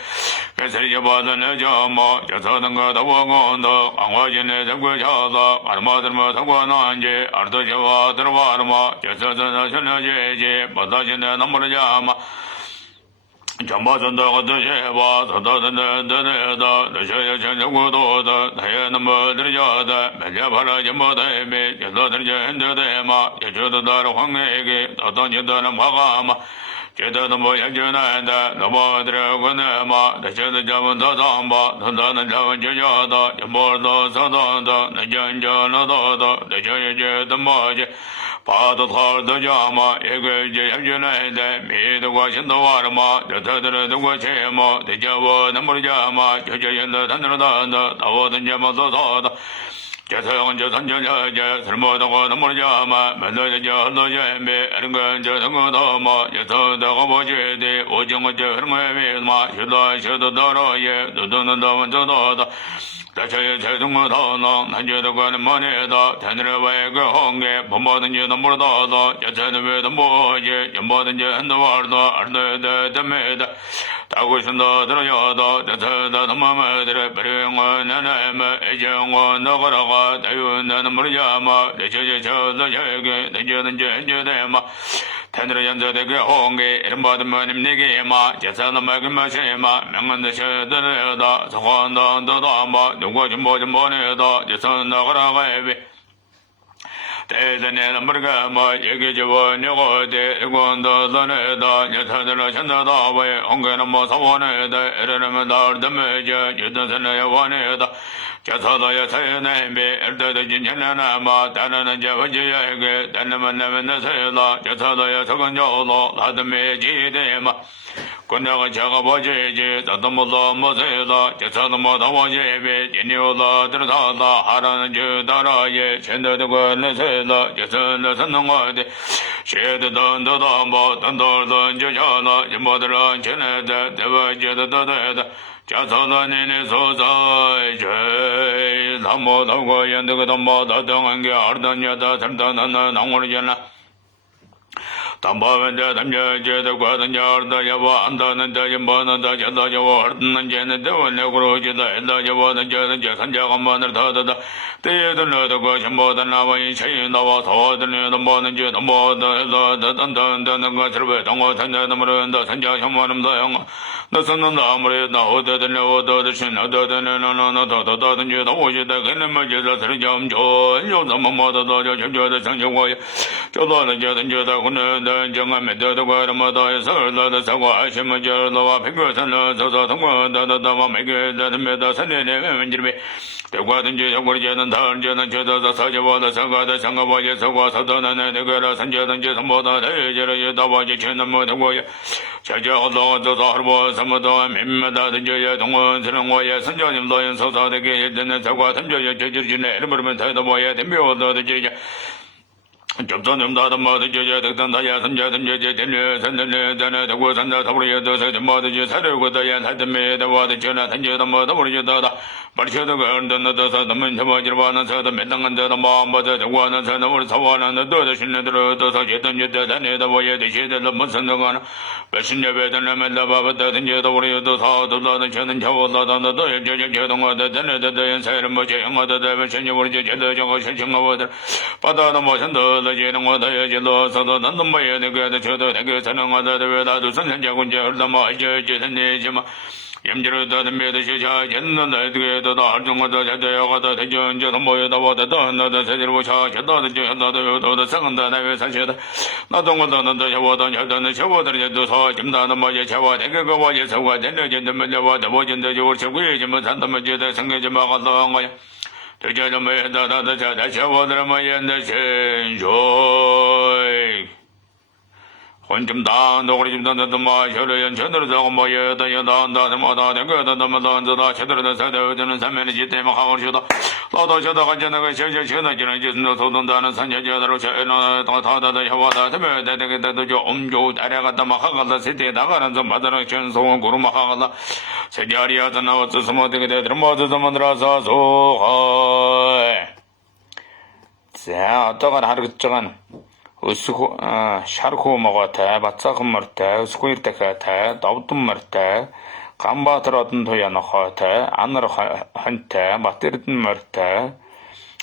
그래서 받는 저모 저도가 더원도 강화진에 잡고 자다 알마들마 상관한지 알도 저와 들어와마 저저저 전해제제 받아지는 넘버자마 정바전다가 되셔봐 서다든다든다 너셔야 전정고도다 나야는 뭐들여다 매려봐라 전바다에 여자들 현저대마 여자들다로 황내에게 어떤 여자는 화가마 제대로 뭐 연전한다 넘어들어가네마 너셔도 잡은 더담바 너다는 잡은 저여다 연벌도 서다다 너전전하다다 너셔야 제도 뭐지 파도 살도 자마 에게제 현전한다 미도가 신도와르마 여자들은 누가 제마 대자와 넘버자마 저저연다 단들어다다 나와든 자마도 서다 저서영은 저선전여자 설모다고 넘버자마 맨너저 너저엠베 에른건 저성거다마 여서다가 보제대 오정어 저 흐름에마 셔다 너로예 너도는 더원 저도다 다자의 제동마다나 난제도가는 만에다 대늘의 그 홍게 범바든지 넘버다다 여자는 왜도 뭐지 연바든지 한다와다 알다다 담에다 다고신다 들어야다 대자다 넘마마들의 버령은 나나마 애정원 너거라가 다윤나는 모르자마 내저제 저자에게 내저는 제제대마 대늘의 연자대게 홍게 이름 받은 마님 내게 마 여자는 막은 마시마 명언도 셔드려다 서관다 너다마 누가 좀 보내다 여자는 나가라가 해비 대전에 넘어가 뭐 얘기 좀 내고대 이건도 전에다 여자들은 전다다 왜 홍게는 뭐 사원에다 이러면 나르다매자 유전선에 원에다 저서도야 사연에미 엘더도 진전하나 뭐 다른 저번지에게 다른 나면서다 저서도야 저건요로 라드메 지대마 군나가 저가 보지지 나도 못세다 저서도 못하고지비 인요다 들어다다 하라는 주다라에 전도도 건네세다 저서는 선능어데 쉐드던도도 뭐 던돌던 저자나 이모들은 전에다 대바제도다다 자서단에는 소사이 제 남모다고 연득도 못하던 게 알던여다 잠다나나 나오르잖아 담바wen데 담여제도 과던여다 여와 안다는데 연바는다 저다저와 하르는 제는데 원내고로지다 엔다저와는 저는 산자간만을 다다다 때에들너도 거심보다 나와인 차이 나와서 드는 뭐는지 뭐다 단단단단 것을 왜 동어탄다 넘어른다 산자 형만음다 형 너선는 아무리 나오다든 오다든 나다든 나다다든 저 오지다 그는 뭐지다 들점 저 요zam마다 저 저저 상정과 저도는 저든 저다 군은 정함에 더더가 마다에 설다다 사과 심저로와 백거선은 저서 통과다다다 매게다메다 선내네 왠지메 대과든지 저거리자는 다른저는 저다다 사저보다 상가다 상가보지 서과 서도는 내가라 산저든지 선보다 대저를 여다보지 천은 뭐다고야 저저도 저도 하르보 삼모도 맴마다든지 동원스러운 거야 선조님도 연소사되게 되는 사과 삼저여 저지르네 이름으로면 대도보야 댐벼도든지 접선좀 다도 모두 저저 득단다야 선자든지 전혀 선전에 전에 되고 산다 더불어도 서좀 모두 저 사려고다야 살점에 대와도 전화 선저도 모두 모르겠다다 말쳐도 그런데도 서도 저버지르바는 서도 맨당한데도 마음보다 되고는 서도 우리 사와는 너도 신내들어도 서제던 저도 다네도 보여 되시들도 무슨 거나 배신여배든 맨다바바든지도 우리도 사도도 저는 저보다도 너도 저동어도 전에도 연사를 뭐 저영어도 배신여 우리 저도 저거 신청어들 바다도 모션도 제는 거다 여지도 서도 난도 뭐야 내가 저도 내가 사는 거다 왜 나도 선전자군자 얼다 뭐 저전내지마 염지로도 매도 시자 옛날 나에도 할정거다 자자야가다 대전저 뭐야다 보다도 나도 세지로 차 저도 저도 상한다 나왜 사셔다 나도 거다 나도 저보다 저도 저보다도 서 김다는 뭐야 저와 내가 거와 저와 내려진다 뭐야다 뭐진다 저 저구에 좀 산다 뭐야 생겨 좀 막아서 거야 저저 뭐야다 저 저보다 뭐야 내 신조이 혼좀다 너구리 좀 던던던 마셔려연 제대로 저거 뭐여다 여다한다 뭐다 내가다 넘어다 제대로 사대어는 삼면이 지대만 하고시다 너도 저다가 저나가 저저 저나지는 저는 소돈다는 산여자들로 저나 다다다 해와다 되면 되게도 저 엄조 따라갔다 막 하가다 세대 나가는 좀 받으러 전송은 구르마 하가다 세자리야다 나와서 스모되게 되들 모두 만들어서 소하 자 어떠한 하루저간 өсөх шархуу моготой бацаахан мортой өсгүүртэй давдун мортой Ганбаатар одон туяа нохойтой анар хонтой Батэрдэн мортой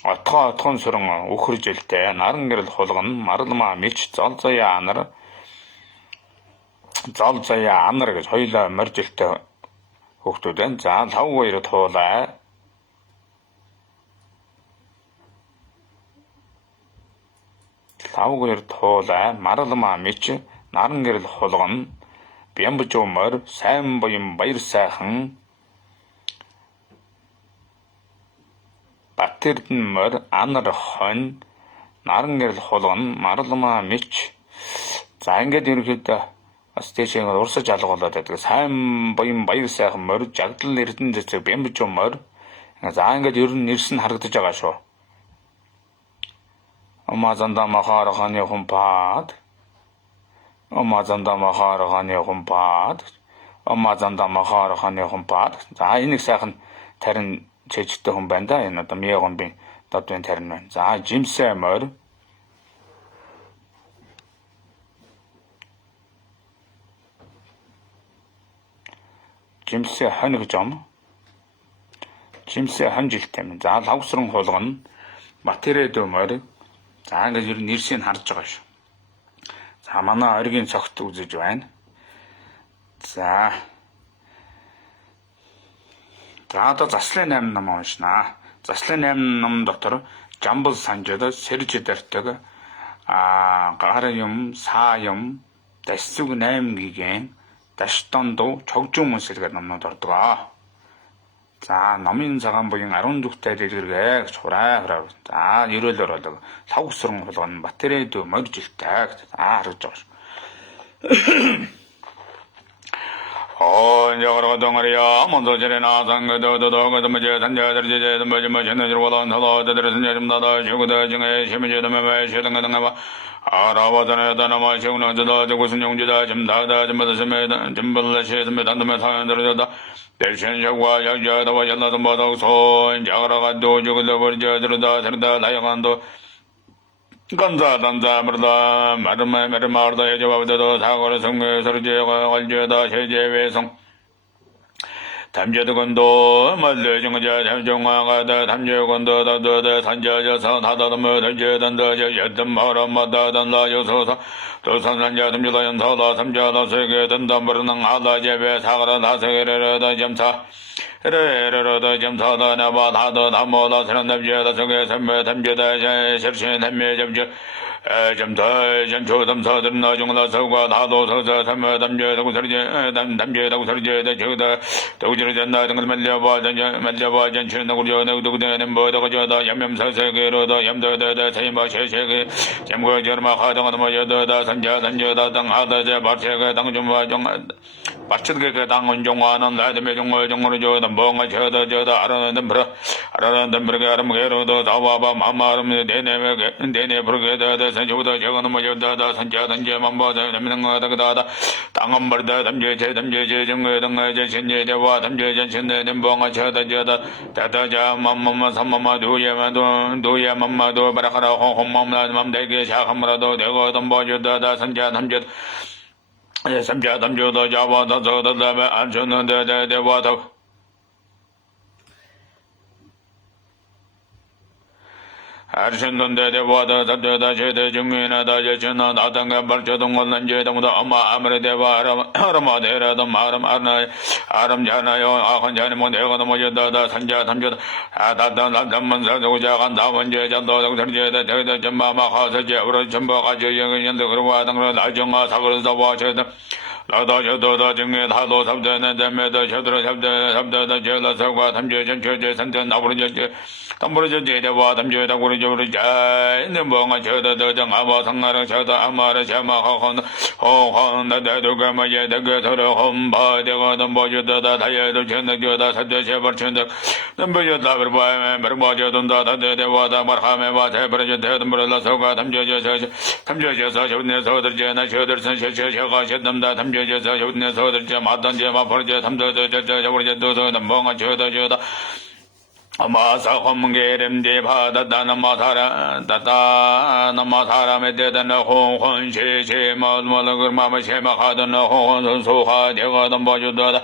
отхон сүрэн үхэржилтэй наран гэрэл хулган марлмаа мич зол заяа анар гэж хоёулаа моржилтэй хүүхдүүд байна. За 5-2 туулаа. лавгэр туулай маралмаа мич наран гэрэл хулган бямбжумор сайн буян баяр сайхан Батэрдэн мор анар хон наран гэрэл хулган маралмаа мич за ингээд ерөөхдөө бас тийшээ урсаж алгуулад байдаг сайн буян баяр сайхан мор жагдал эрдэнэ зэцэг бямбжумор за ингээд ер нь нэрс нь харагдаж байгаа шүү. Амазанда махараханы хумпад за энийг сайхан тарин цэжтэй хүн байна да. Энэ одоо Миягомбын додвын тарин байна. За жимсээ морь. Жимсээ хонь гэж ом. Жимсээ хонь жилтэй юм. За лавсран хулгана. Батэрэд морь. За ингэж ер нь нэрсийг харж байгаа шүү. За манай оргийн цогт үзэж байна. За одоо заслын 8 ном уншнаа. Заслын 8 ном дотор Жамбал санжаад сэрж дартаг гар юм, саа юм, дасцуг 8 гигэн, даштон дуу, чогжун мөсөл гэдэг номнууд ордог. За номын цагаан буян 10 зүгтэй дэлгэргээ гэж хураа. За ерөөлөөр болог лав усран хулгана батэрэд морь жилтэй гэж харж байгаа шүү. 저거로 동아리야 먼저 지레나 상거도 도도도 단자들제 덤버지마 전에들보다 더더들 선녀름다다 죽어도 중에 시민제도 매매 시등가 봐 아라바다나 다나마 시우나다 저곳은 용지다 점다다 점바다 점에다 점벌라 시점에 단도매 사연들어다 대신 저과 약자다와 연나도 바다 손 자가라가도 죽어도 버리자 들어다 들어다 나야간도 간자 단자 머다 마르마르마르다 여자바도 사고를 성에 서르제가 걸제다 세제외성 담제도건도 말려정자 잠정화가다 담제건도 다도다 단자자서 다다듬어 단제단다 여든 마람마다 단라 여서서 도산산자 담주다 연사다 삼자다 세계 든담버능 하다제베 사가라 다세계르다 점사 에레레르다 점사다 나바 다도 담모다 선남제다 성에 선매 담제다 실신 담매 점주 점사 점초 담사들 나중다 서과 다도 서서 삼매 담제다고 서리제 담제다고 서리제다 저다 도지르 전나 등을 말려봐 전치는 우리가 누구되는 뭐다가 저다 염염사세계로다 염도다 세마 세세계 점과 저마 하다가 뭐 여다다 산자 산저다 등 하다자 바체가 당좀와 정 바치게 당은 종화는 나름의 종을 저다 뭔가 저다 알아는 브르가 아름게로도 다와바 마마름 내내 브르게다 산조다 저거는 뭐 여다다 산자 산제 만바다 남는 거다다 당은 버다 담제 정거 등의 전제 대와 담제 전신의 뭔가 저다 다다자 맘맘마 삼맘마 도야 맘마도 바라카라 홍맘나 맘대게 샤함라도 되고 덤보저다 산자 담제 삼자 담조도 자와다 저다다 안전한데 대와다 아르신돈데 대와다 다다 제대 중위나다 제천나 나당가 벌저동 원난제동도 엄마 아무리 대와 아라마데라도 마람 아람자나요 아한자니 뭐 내가 넘어졌다 산자 담조다 다다 남만사도 자간 다원제 잔도 정제다 대대 점마마 하서제 우리 점바가 저영연도 그러와 당로 나정아 사거서 와셔다 라다 저도다 정에 다도 삼대는 데메도 저들어 삼대다 제라서과 담제 전체제 산대 나부르제 담부르제 대와 담제다 고르저르 자인데 뭔가 저도 정아바 상나라 저도 아마라 자마 허헌 나다도가 마야 다가 더러 험바대가 넘버저다 다야도 전득여다 사대 제벌천득 넘버저다 버바저돈다 다대와다 마하메와 대버저 대덤버라서가 담제저서 저네서들제나 저들선 셔셔가 셔담다 담제저서 저네서들제 마단제 마버제 담저저저 저버제도서 넘버가 저다 아마사 homgeрем데 바다다나 마사라 다다 나마사라메 데다나 혼혼셰셰 마마라거 마마셰마 하다나 혼혼소하 내가 넘버주다다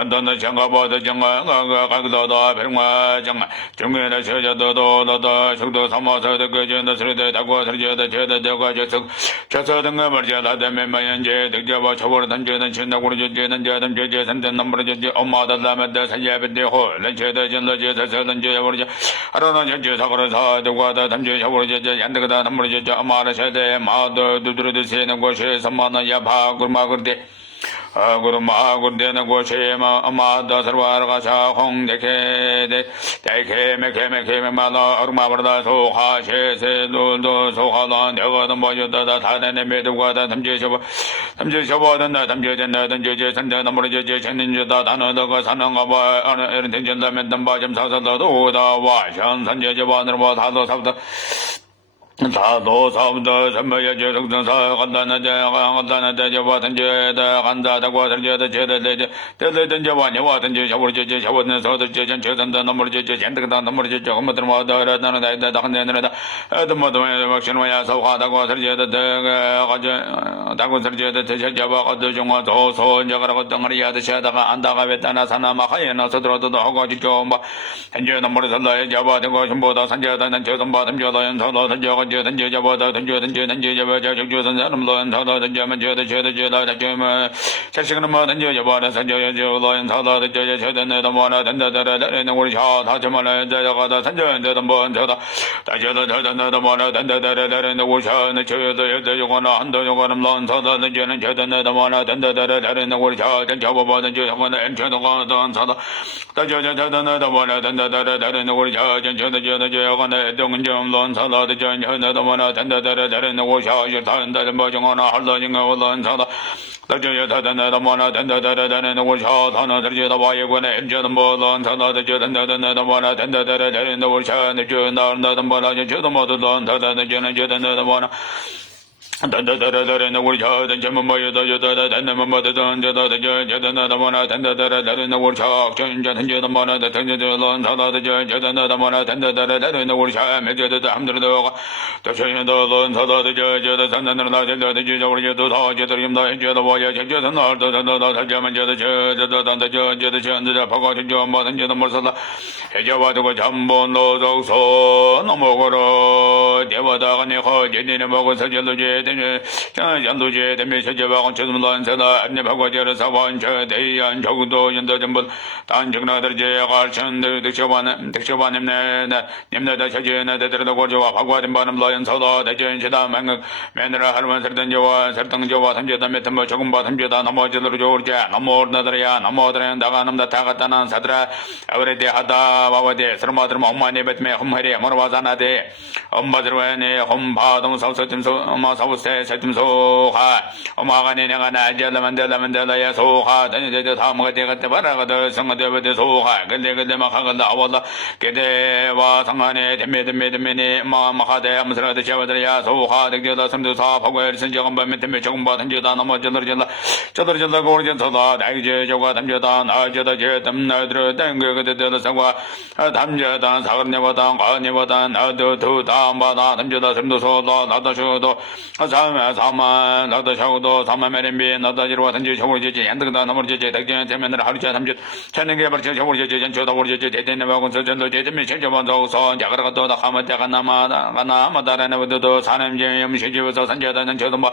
연단나 장가바다 장가가 가다다 병마 장가 중에나 저저도도다 속도 삼마서도 그전다 서르다 다고 서르다 제다 저가 저서등가 버자다 데메마연제 득자바 처벌 단제는 친다고 저제는 자담 제제 산전 넘버 제제 엄마다다메다 사야베데 홀 제다 전다제 단제 버자 아라나 전제 사거를 사도가다 담제 버자 연다가다 넘버 제제 아마라 세대 마도 두드르드 세는 곳에 삼마나 야바 굴마거데 아구르마구르데나 고체마 아마다 서와르가사 홍데케데 데케메케메케메마나 아르마버다 소하셰세도도 소하나 내가도 뭐여다다 다네네 메두가다 담제셔버든다 담제전다 담제제 산다 넘버제제 전인저다 다나다가 사나가바 아나 에른텐전다면 담바점 사사다도 오다와 션산제제바너바 다도 삽다 다도 사부도 선배야 제덕선사 간다나 제가 간다나 대저와든 제다 간다다고 선제다 제다대 대대된 저와니 와든 저월 제 저원 서도 제전 제단다 넘을 제 젠득다 넘을 제 조금들 뭐다 나는 다다 다간내나 아드모도 막신와야 서하다고 선제다 대가 가져 다고 선제다 대저와 가도 정화 도서 저가라고 덩어리야 대샤다가 안다가 вет다나 사나마 하여나 서들어도 하고 지좀 현재 넘을 선다에 저와되고 전보다 선제다는 저선 받음 저다연 서도 선제가 던져 잡아다 던져 잡아자 적조선 사람 로연 사다 던져만 저다 저다 던져만 자식은 뭐 던져 잡아라 선져야 저 로연 사다 던져 저다 내다 뭐나 던다다라는 우리 샤다 저만에 자가다 선져야 뭐 저다 다저다 저다 내다 뭐나 던다다라는 우리 샤는 저다 여다 요거나 한도 요거는 로연 사다 던져는 저다 내다 뭐나 던다다라는 우리 샤다 잡아봐 던져 요거는 엔쳐도가 던 사다 다저다 저다 내다 뭐나 던다다라는 우리 샤전 저다 요거는 동전 로연 사다 던져 나도 뭐나 단다다라다는 오샤 단다는 뭐정하나 할라진가 올란사다 다저야 다다나다 뭐나 단다다라다는 오샤 다나들지다 와예고네 엔저는 뭐란사다 저단다다나다 뭐나 단다다라다는 오샤 저나나다 뭐나 저도 모두 단다다는 저는 뭐나 단다다라다는 우리 저든 전부 모여다 여다다 단다만 모두던 저다다 저다나다 뭐나 단다다라다는 우리 전전 저다 뭐나 단다다란 사다다 저다나다 뭐나 단다다라다는 우리 매저다 함들도가 저전도런 사다다 저다 산나나 저다 저 우리 저도 다 저들임다 저다 와야 저다 나다 저다 저만 저다 저다 저다 바가 저 뭐든 저다 몰사다 해저와도 전부 노동소 넘어거라 대와다가 내가 제대로 먹고 서절도 연도제 대매 세제방은 최선만 세다 안내하고 사원 대한 적도 연도 전부 단정나들제 갈천들 득셔반nem네 nem네다 세제나 대들도 고조와 하고된 반음 라연 서다 대전시다 망극 매너라 하루만 설던 저와 설등저와 삼제다 메텀 조금 봐 삼제다 넘어지도록 좋을게 넘어오르나들야 넘어오더라 나가는다 다갔다는 사드라 아브레데 하다 와와데 스르마드르마 엄마네 베트메 홈하리 모르바자나데 엄마들와네 홈바동 사우서팀소 엄마 사우세 세팀소하 엄마가네 내가 나젤라만델라만델라야 소하 다니데 다음가 되겠다 바라가도 성가되베데 소하 근데 막 하간다 아와다 게데와 상안에 데메데메데메네 마마하데 암스라데 샤바드야 소하 득제다 삼두사 파고엘 선정한 밤에 데메 조금 받은지다 넘어져들jel라 저들jel라 고르전서다 나이제 저가 담제다 나제다 제담 나들 땡거게데다 상과 담제다 사거냐바다 가냐바다 나도 두담바다 담제다 삼두소다 나다쇼도 사마 나도 샤고도 사마메렘비 나다지로 던지 쇼고지지 엔드다 넘어지지 덕전 때문에 하루자 담제 찾는게 버쳐 쇼고지지 전초다 고르지지 대대네 바군 서전도 제대면 전초반도 서 야가라도 다 하마다가 나마다라나도 사람제 염시지부서 산제다는 저도 뭐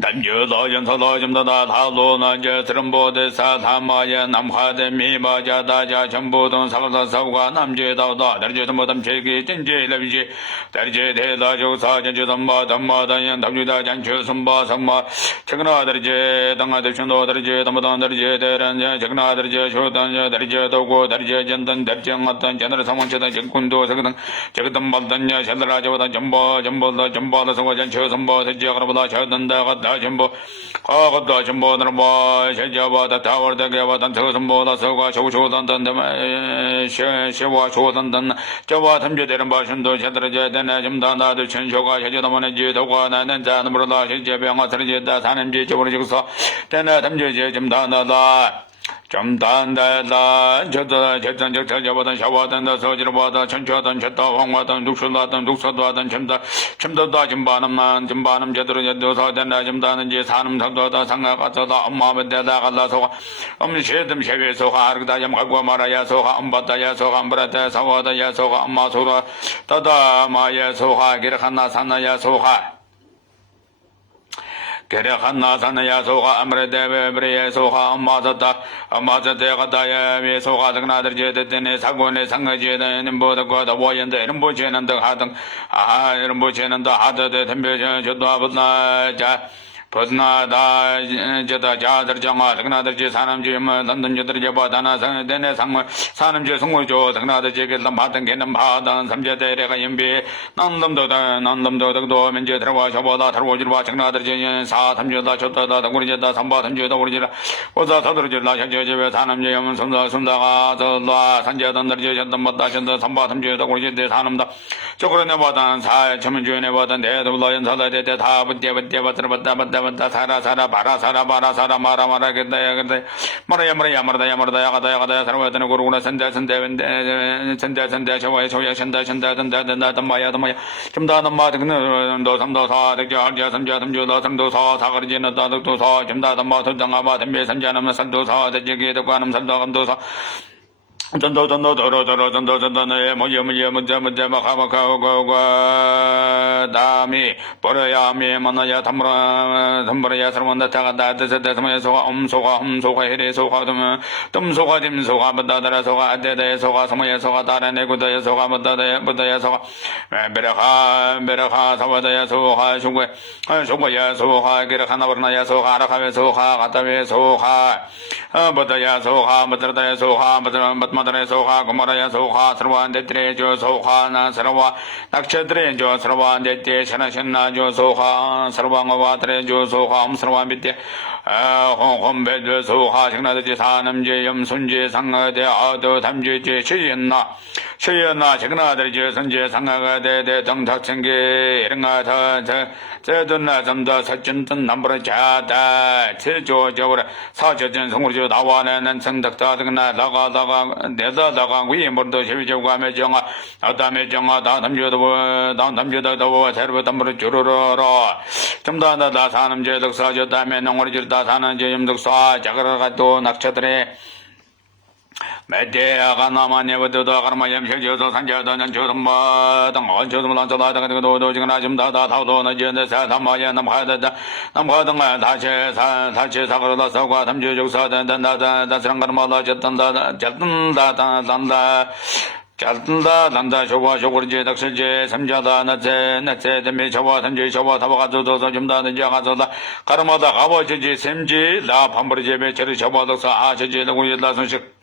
단주도 연서도 점다다 다로나 저스름보드 사타마야 남하데 미바자다자 전부동 사가사사가 남제다다 다르제도 모담 제기 전제라비지 다르제 대다조 사전주담마 담마다연 담주다 janchu sumba sam마 책나 다르제 당하데 춘도 다르제 담마단 다르제 대란 책나 다르제 쇼단 다르제 도고 다르제 전단 다르정 어떤 전을 상원체다 정군도 서거든 저거든 만단냐 샤드라저보다 전보다 성과 janchu sumba 대지가보다 저던다 다 전부 가가다 전부는 뭐 세자바다 타월다게바다 저선보다 서가 쇼쇼단단데 셰와 쇼단단 저와 탐제되는 바신도 제대로제 되네 좀다나도 천쇼가 해제다만에 지도가 나는 자는 물어다 실제병아 들제다 사람지 저버리고서 되네 탐제제 좀다나다 좀 단다다 저다 제전적 저보다 샤와단다 서지로보다 천초하던 쳤다 황화던 육수하던 육서도하던 첨도다 점반음 제대로 제도서 된다 점다는지 사람 상도다 상가가서다 엄마베데다 갈라서 엄시듬 셰베소가 아르다 염가고 말아야 소가 엄바다야 소가 엄브라다 사와다야 소가 엄마 소라 다다 마야 소가 기르칸나 산나야 소가 게레칸나 산나야 소가 아무레데베 브레야 소가 엄마자데가다야 왜 소가 등나들 제데네 사고네 상가제는 보다고다 와연데 이런 보제는 더 하등 이런 보제는 더 하더데 템베 저도 아버나 자 보드나다 저다 자들 정화 등나들 제 사람지 런던 저들 제바다나 되네 상물 사람지 송물조 등나들 제게는 받은 게는 받은 삼제대래가 연비 난덤도 면제 들어와 저보다 들어오지와 등나들 제 사삼제다 쳤다다 우리제다 삼바 삼제다 우리제라 오자 사들지라 현재집에 사람지 염 손다가 저다 산제단들 제 전담 받다 전다 삼바 삼제다 우리제대 사람다 저거는 받은 사 전문주에 받은 대도로 연사다 대대 다 bud대 받다 사라 바라 사라 바라 사라 마라 겠다 겠다 마라야 가다 사라와드는 고르구나 선대 저와의 저야 선대 담마야 좀다 담마 등은 도 삼도 사 대교 삼조 삼도 사 사거리지는 다도 사 좀다 담마 선장아바 담배 삼자남 산도 사 대제기도 관음 산도 감도 사 전도 네 문제 마카마카오가 다미 버려야미 만나야 담버야 서만다 타가다 데서데서마야소가 엄소가 헤레소가 덤소가 딤소가 바다다라소가 아데데소가 서마야소가 다라네고다야소가 바다야소가 베라카 사와다야소가 쇼고야소가 게라카나버나야소가 아라카베소가 가타베소가 바다야소가 바다다야소가 마다레 소하 고마라야 소하 서로한테 트레조 소하나 서로와 낙처트레조 서로한테 때 샤나샤나조 소하 서로왕과 트레조 소하 서로와 밑에 홍ベ소하 정나듯이 사남제 염순제 상가대 아도 담제제 시연나 정나들제 선제 상가가 대대 정탁천계 이런가 제도나 점더 사진든 남부를 자다 제조적으로 사저전 성으로 나와는 선덕다 등나 나가다가 내다다가 위임벌도 제비적과며 정아 아담의 정아 다 담조도 새로 담으로 주로로 점다다 사남제 덕사저 다음에 농어리 줄다 사는제 염덕사 자그라가 또 낙처들의 메데아가 나마네버도 가르마염 셔저도 산자다는 조dom마당 언조도 란자다가 그도 지금 아줌다다 타도나 제네 사담마야 남하다다 남하등아 다체 사거다 사과 담주족사다 단다다 사랑가르마다 졌단다 잘든다 쇼고르제 닥설제 삼자다 나체 데메 저와 삼제 저와 타바가도도 좀다는 자가서다 가르마다 가버지 샘지 나 밤버제베 저리 저바도서 아저제도 우리다 손식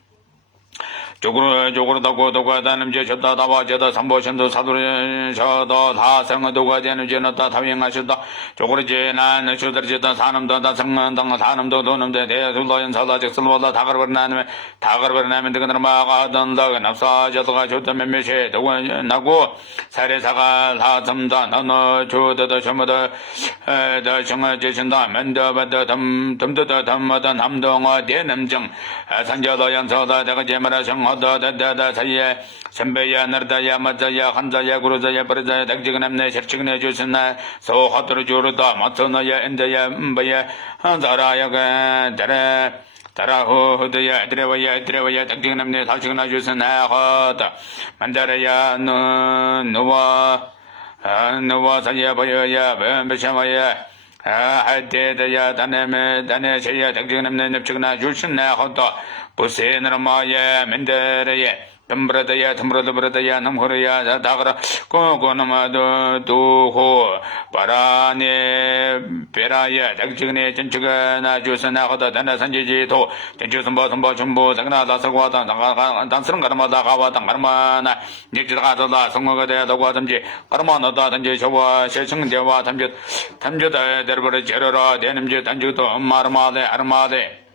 조그로 도고 다님제 쳤다 다와제다 삼보천도 사도리 저도 다 생도가 되는 제나다 타윙하셨다 조그르제 난 쇼들제다 사람도 다 성만당 사람도 도는데 대술로연 사다적 슬로다 다거버나면 되거나 마가던다 납사저도가 좋다 몇몇이 도고 나고 사례사가 다점다 너너 조도도 전부다 더 정어제 신다 면도바다 덤도다 담마다 남동어 대남정 산저도 연서다 내가 제마라 정 다다다 사이에 선배야 너다야 맞자야 한자야 구르자야 버자야 닥지근함네 셔측네 주신나 소하도로 주르다 맞서나야 엔다야 바야 한자라야가 다라호드야 드레와야 닥지근함네 다시근나 주신나 하다 만다라야 노와 사야 바야야 베샤마야 하데다야 다네 셔야 닥지근함네 납측나 주신나 하다 부세너마야 맨데레야 덤브라다야 덤브라다야 남호르야 다가라 고고나마도 도호 바라네 베라야 닥지그네 전축가 나주선나가다 단나산지지도 전주선바 전부 장나다 서과다 단스런 가르마다 가와다 가르마나 닉지가다 성거가 되다고 하든지 가르마나다 단지 저와 세청대와 담주다 데르버르 제러라 대님제 단주도 엄마르마데 아르마데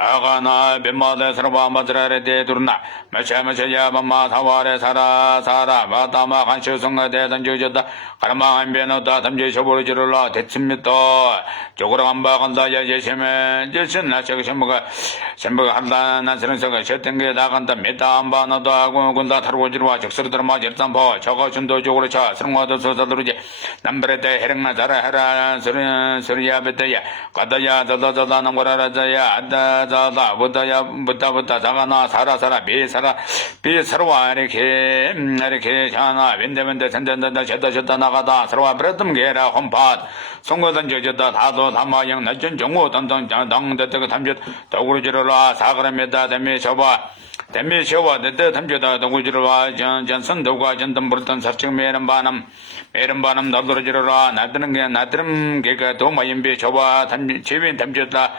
아가나 뱀마데 서바마드라레 데두르나 마샤마샤야 밤마 사와레 사라 마다마 간쇼성가 대단주저다 가르마한 베노다 담제 쇼보르지르라 대침미또 조그라 간바간다 예제시메 제신나 셔셔무가 한다 나스른서가 셔땡게 나간다 메다 안바나도 하고 군다 타르고지르와 적서르드마 제탄보 저거 준도 조그라 차 스릉와도 소사드르지 남브레데 헤릉나 자라하라 서리야베데야 가다야 다다다다 남고라라자야 아다 자다 부다 자가나 사라 비서와 이렇게 자나 벤데벤데 전전다 졌다 나가다 서로와 브레듬 게라 홈팟 송거던 저졌다 다도 담마영 낮전 정오 dandan dang da da tham jit da gur jira la sa gra me da me choba 담배 셔와 데 담겨다 동구지로와 jansan 도가 jantam burtan sarching 메람바남 나들어지로라 나드는 게 나드름 개가 도마임비 저와 담 제빈 담졌다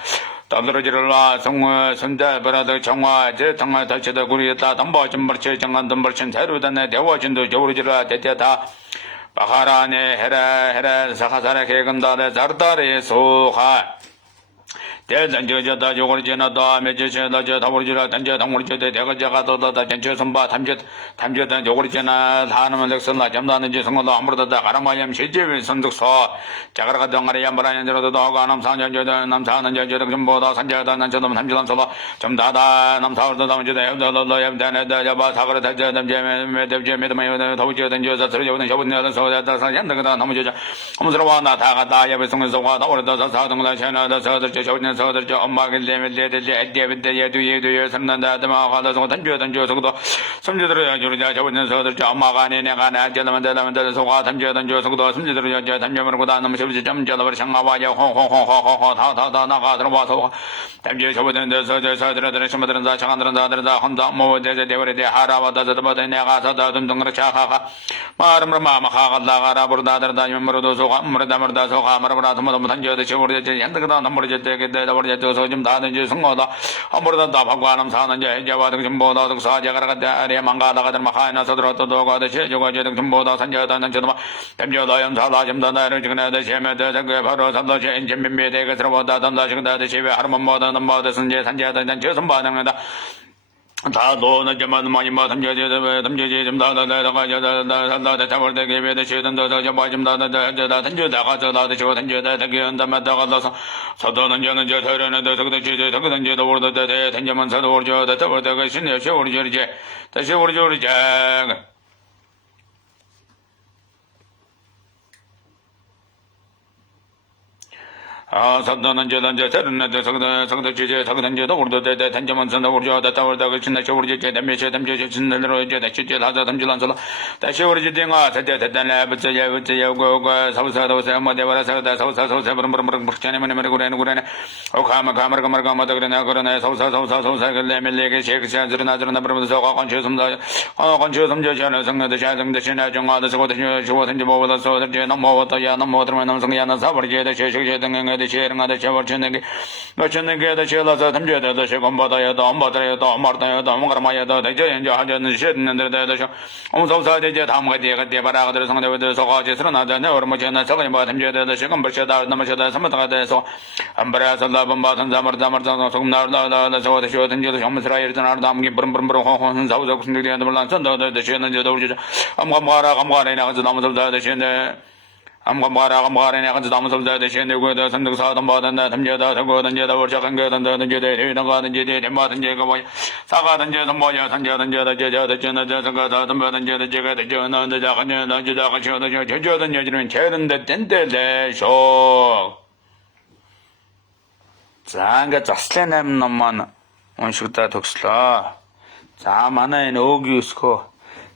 달러지로라 성화 선자 버라도 정화 제 정화 다치다 구리다 담보 좀 벌쳐 정한 덤벌친 자루다네 대화진도 저우지라 대대다 바하라네 헤라 사카사라 개건다네 자르다레 소하 대전저저다 요거리제나다 메제제나 저 다버리지라 단저 당물제대 대가자가 더다 전체 선바 담저단 요거리제나 하나만 렉선나 잠다는지 성어도 아무렇다 가라마염 실제의 선득서 자가라가 동아리 양바라년 저도 도가 남산전저다 남산은 저저 좀보다 산자다 난저도 담지람서도 좀 다다 남사월도 담저다 여도도 염다네다 여바 사거라 다저 담제메 담제메도 더우저 던져서 들어오는 저분들 서다다 산양다가 남저자 엄스러워 나 다가다 예배 성에서와 나오르다 사동다 채나다 서들 저는 서들 저 엄마가 레멜레데 에디베데 예두예두 선난다 아마 가다서 던져서도 섬지들어 저자 저는 서들 저 엄마가 아니 내가 나 저만다만다 소가 던져서도 섬지들어 저 던져버고다 너무 쉽지 좀 저러 상가와야 호호호호호 다다다 나가 들어와서 던져 저는 저 서들들 심들은 자 장안들은 다들다 혼자 뭐 대대 대버데 하라와다 저버데 내가 서다 둥둥으로 차가가 마름으로 마마가 나가라 버다들다 임으로도 소가 머르다 소가 머르다 도모 던져도 저버데 연다가 넘버져 되게 버려져서 좀 다든지 성어다 아무래도 다 방관함 사는지 해제와 등 전보다 등 사제가라가 아래 망가다가 들 마하나 서들어도 도가도 제조가 제등 전보다 산자다는 저도 담조다 염사다 점다나를 지금에도 제메도 저게 바로 산도제 인진민비대가 들어보다 담다 지금다 제베 하루만 모다 넘보다 선제 산자다는 저 선반응다 다도는 저만 많이 담겨제 좀 다다다가 저다 잡을 때 개베도 시든도 저 뭐좀 다다다 던져다가 저다 저 던져다 되게 한다마다가 가서 서도는 저는 저 서려는 저도 저 던져도 오르다 던져만 서도 오르죠 다다가 신내 쇼르죠 이제 다시 오르죠 이제 선도는 저는 저 저는 성도 주제 성도도 우리도 단점은 선도 우리도 다다고 신나 쇼르죠 담메셔 담저 신나로 이제 다시 하자 담줄란서 다시 우리 된거 저때 대단해 버져고 사우사도 세마데바라서 사우사서 버름버름 버치네면 그러네 오카마마마마마마도 그러네 사우사 그래멜레게 셰크샤즈르나 버름서 관초섬다 관초섬저 저는 성도 자성도 신나 정화도 저거도 저거든지 뭐보다 저저 넘어왔다 야 넘어들면 넘성야나 사버리게 셰크샤 등에 제랑하다 저버치는 게 제라서 담겨다 세건바다야도 엄바다야도 엄마다야도 엄가마야도 대저 연주 하자는 셰는데다서 엄성사대 이제 다음가 대가 대바라가들 성대들 소가지스로 나다네 얼마전에 저거 뭐 담겨다 세건버셔다 남셔다 삼바다가 돼서 암바라살라 범바선 자마르자마르자 조금 나르다 저거 대셔 던져도 엄스라이르던 아르담기 브름브름 호호는 자우자 군들이 놀란 선도도 대셔는 저도 우리 감가마라 나가서 남들다 대셔네 암감가라감가라네 간지 남설다 대신에 고다 선득사던 바던다 담겨다 되고 던져다 버작한 거 던져다 되는 던져다 대마던져 거 뭐야 사가던져 뭐야 던져다 저저다 저나 저가다 던져다 제가 저나 저가냐 던져다가 저다 던져지는 제는데 땐데래 쇼 자가 자슬래남 넘만 온식다 독슬라 자 만에 오기스코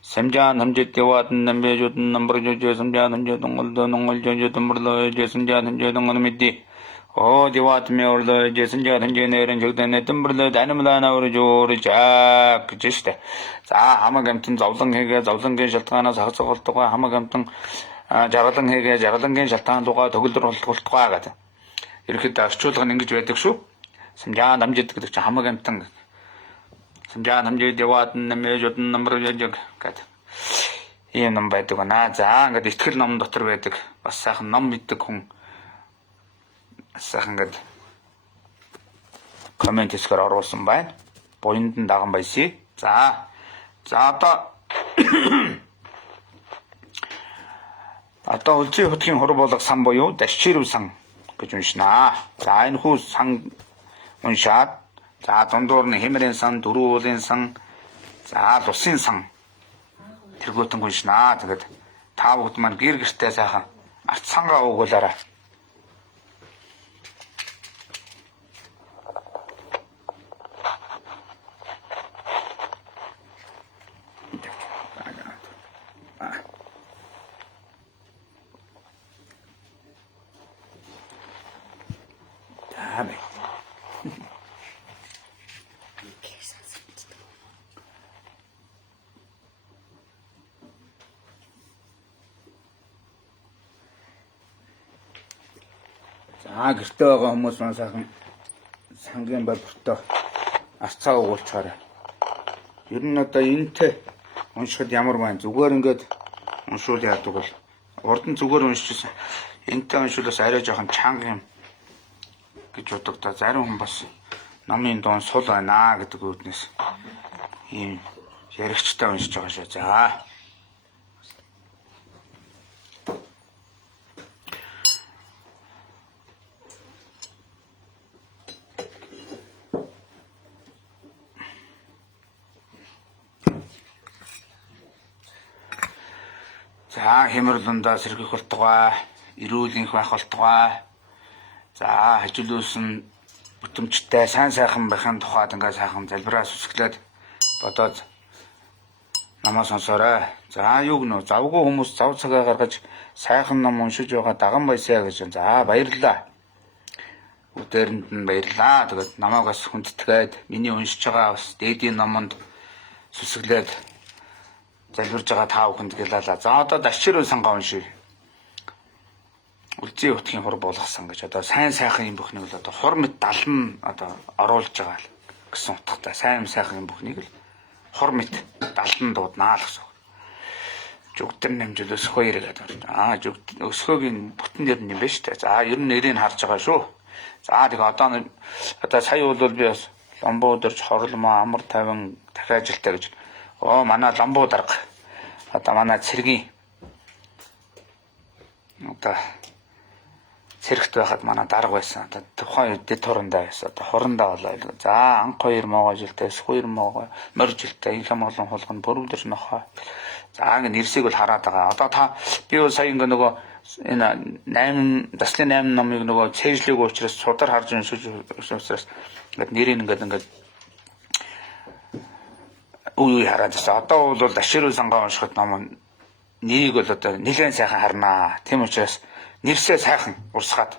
semja namje tewa nambe jo number jo semja namje dongol jo tumurlo je semja namje dongol middi o diwat me orlo je semja namje neren jogdane tumurlo danamlana or jo ja kjiste za hamagamtin zawdangege jaltana 사서걸도가 hamagamtin 자라당게 jaltana 더글들 올거가 같아 이렇게 다 수출하는 게 좋았대 수 semja namje 그 hamagamtin semja namje tewa nambe jo number jo гэдэг. Ийм ном байдаг гана. За ингээд ихтгэл ном дотор байдаг. Бас сайхан ном мэддэг хүн сайхан ингээд коммент хийсгээр оруулсан байна. Буянд нь даган баясаа. За одоо үлзий хотгийн хур болго сан буюу дашчирв сан гэж уншина. За энэ хүү сан уншаад за дундуур нь хэмрэн сан, дөрвөн уулын сан, за лусын сан тэргүүтэн гүншнаа. Тэгээд та бүгд маань гэр гэртээ сайхан арт сангаа өгүүлээрэй. Гэртээ байгаа хүмүүс маань сайхан сангийн болбортой арцаа угуулчаарай. Ер нь одоо энэтэй уншихад ямар байна? Зүгээр ингээд уншуул яадаг бол урд нь зүгээр уншижсэн. Энэтэй уншуулаас арай жоохон чанга юм гэж бодогдоо. Зарим хүн бас номын дуун сул байна гэдэг үүднээс ийм яригчтай уншиж байгаа шүү. За. За, хямралундаа сэргийх болтугай, эрүүлэнх байх болтугай. За, хажуулуулсан бүтэмжтэй сайн сайхан байхын тухайд ингээ сайхан залбираа сүсгэлээд бодоод намаа сонсоорой. За, юу гэнэ? Завгүй хүмүүс зав цагаа гаргаж сайхан ном уншиж байгаа даган байсаа гэж. За, баярлалаа. Өдөрөнд нь баярлалаа. Тэгээд намаагаас хүндэтгээд миний уншиж байгаа бас дээдийн номонд сүсгэлээд залбирж байгаа та бүхэнд гэлалаа. За одоо дашчир сангаа уншия. Үлзий утгийн хур болгосон гэж одоо сайн сайхан юм бүхнийг л одоо хур мэд далн одоо оруулж байгаа л гэсэн утгатай. Сайн сайхан юм бүхнийг л хур мэд далн дууднаа л гэсэн. Жүгтэр нэмжил өсгөө ирээд байна. Өсгөөгийн бүтэн нэр нь юм байна шүү дээ. За ер нь нэрийг харж байгаа шүү. За тэгээ одоо сая бол би бас ламбуу дөрж хорлмоо амар тавин дахиажилтай гэж. Манай ламбуу дарга. Одоо манай цэргийн одоо цэрэгт байхад манай дарга байсан. Одоо тухайн үед дэд хурандаа байсан. Одоо хурандаа болоо. За анх 2 могоо жилтэй, 2 могоо морь жилтэй инхэм олон хулганд бүрүүлдэж нохоо. За ингэ нэрсийг бол хараад байгаа. Одоо би бол сая ингэ нөгөө энэ 8 даслын 8 номыг нөгөө цээжлэг учраас судар харж уншиж учраас ингэ нэрийг ингэ үгүй хараад байна. Одоо бол Ашируу сангаа уншихад ном нэрийг бол одоо нэлээд сайхан харнаа. Тийм учраас нэрсээ сайхан урсгаад